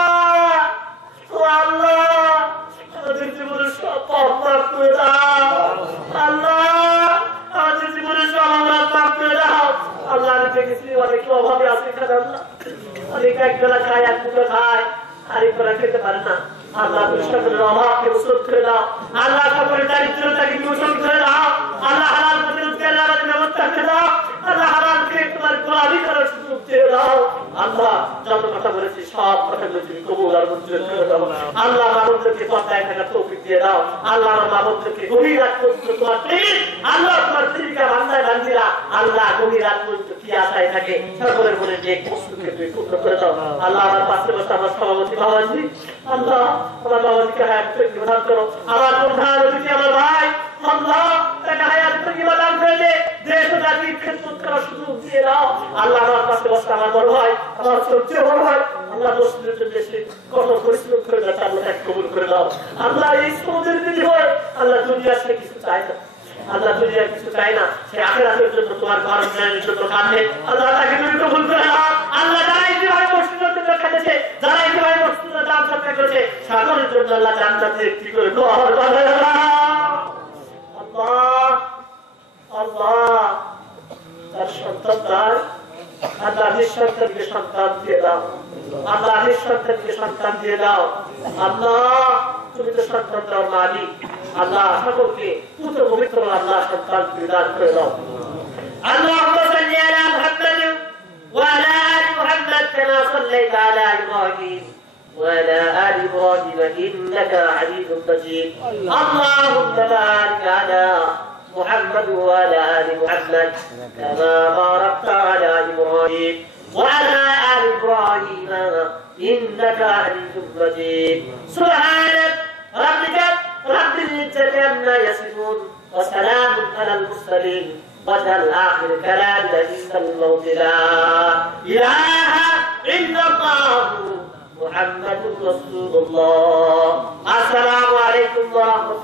আমাদের জীবনের সব পাপ মাফ করে দাও আল্লাহ আমাদের জীবনের সব অপরাধ মাফ করে দাও আল্লাহ আমি দেখেছি অনেক অভাবে আছে খারাপ অনেক একবেলা খায় এক মুঠো খায় আরেকবেলা খেতে পারে না আল্লাহ তুমি সকলের অভাবকে উচ্ছেদ করে দাও আল্লাহ সকলের দারিদ্রতাকে উচ্ছেদ করে দাও আল্লাহ হালাল পথে রোজগারের আমাদের ব্যবস্থা করে দাও আল্লাহ হালালকে তোমার গোলামি করার সুযোগ দিয়ে দাও আল্লাহ যত কথা বলেছি সব কথাগুলো তুমি কবুল আর মঞ্জুর করে দাও আল্লাহ মানবদেরকে পর্দায় থাকার তৌফিক দিয়ে দাও আল্লাহ আমার মানবদেরকে গভীর রাত পর্যন্ত তোমার প্রেম আল্লাহ তোমার প্রেমিকা বান্দায় বান্দিরা আল্লাহ গভীর রাত পর্যন্ত কি আশায় থাকে সকলের মনে যে কষ্টকে তুমি পূর্ণ করে দাও আল্লাহ আমার পাশে বসে আমার সভাপতি বাবাজি আল্লাহ আমার বাবাজিকে হায়াত প্রদান করো আমার প্রধান অতিথি আমার ভাই আল্লাহ তাকে হায়াত প্রদান করে দে দেশ ও জাতির খেদমত করার সুযোগ দিয়ে দাও আল্লাহ আমার পাশে বসে আমার বড় ভাই আমার সবচেয়ে বড় ভাই আল্লাহ মুসলিমদের জন্য এসে কঠোর পরিশ্রম করে যাচ্ছে আল্লাহ তাকে কবুল করে দাও আল্লাহ এই সমাজের যদি হয় আল্লাহ দুনিয়া সে কিছু চায় না আল্লাহ দুনিয়া কিছু চায় না সে আখিরাতের জন্য তোমার ঘর উন্নয়নের জন্য কাঁদে আল্লাহ তাকে তুমি কবুল করে দাও আল্লাহ যারা এইভাবে মসজিদের জন্য খাটেছে যারা এইভাবে মসজিদের দান সৎকার করেছে সকলের জন্য আল্লাহ জান্নাতে একটি করে ঘর বানায় দাও আল্লাহ আল্লাহ তার সন্তান তার আল্লাহ নিঃসন্তানকে সন্তান দিয়ে দাও আল্লাহ নিঃসন্তানকে সন্তান দিয়ে দাও আল্লাহ তুমি তো সন্তান দেওয়ার মালিক আল্লাহ সকলকে পুত্র পবিত্র আল্লাহ সন্তান দান করে দাও اللهم صل على محمد وعلى ال محمد كما صليت على ابراهيم وعلى ال ابراهيم انك حميد مجيد اللهم بارك على محمد وعلى ال محمد كما باركت على ابراهيم وعلى ال ابراهيم انك حميد مجيد سبحان ربك رب العزه عما يصفون وسلام على المرسلين واجعل اخر كلام عند الموت لا اله الا الله محمد رسول الله السلام عليكم ورحمه الله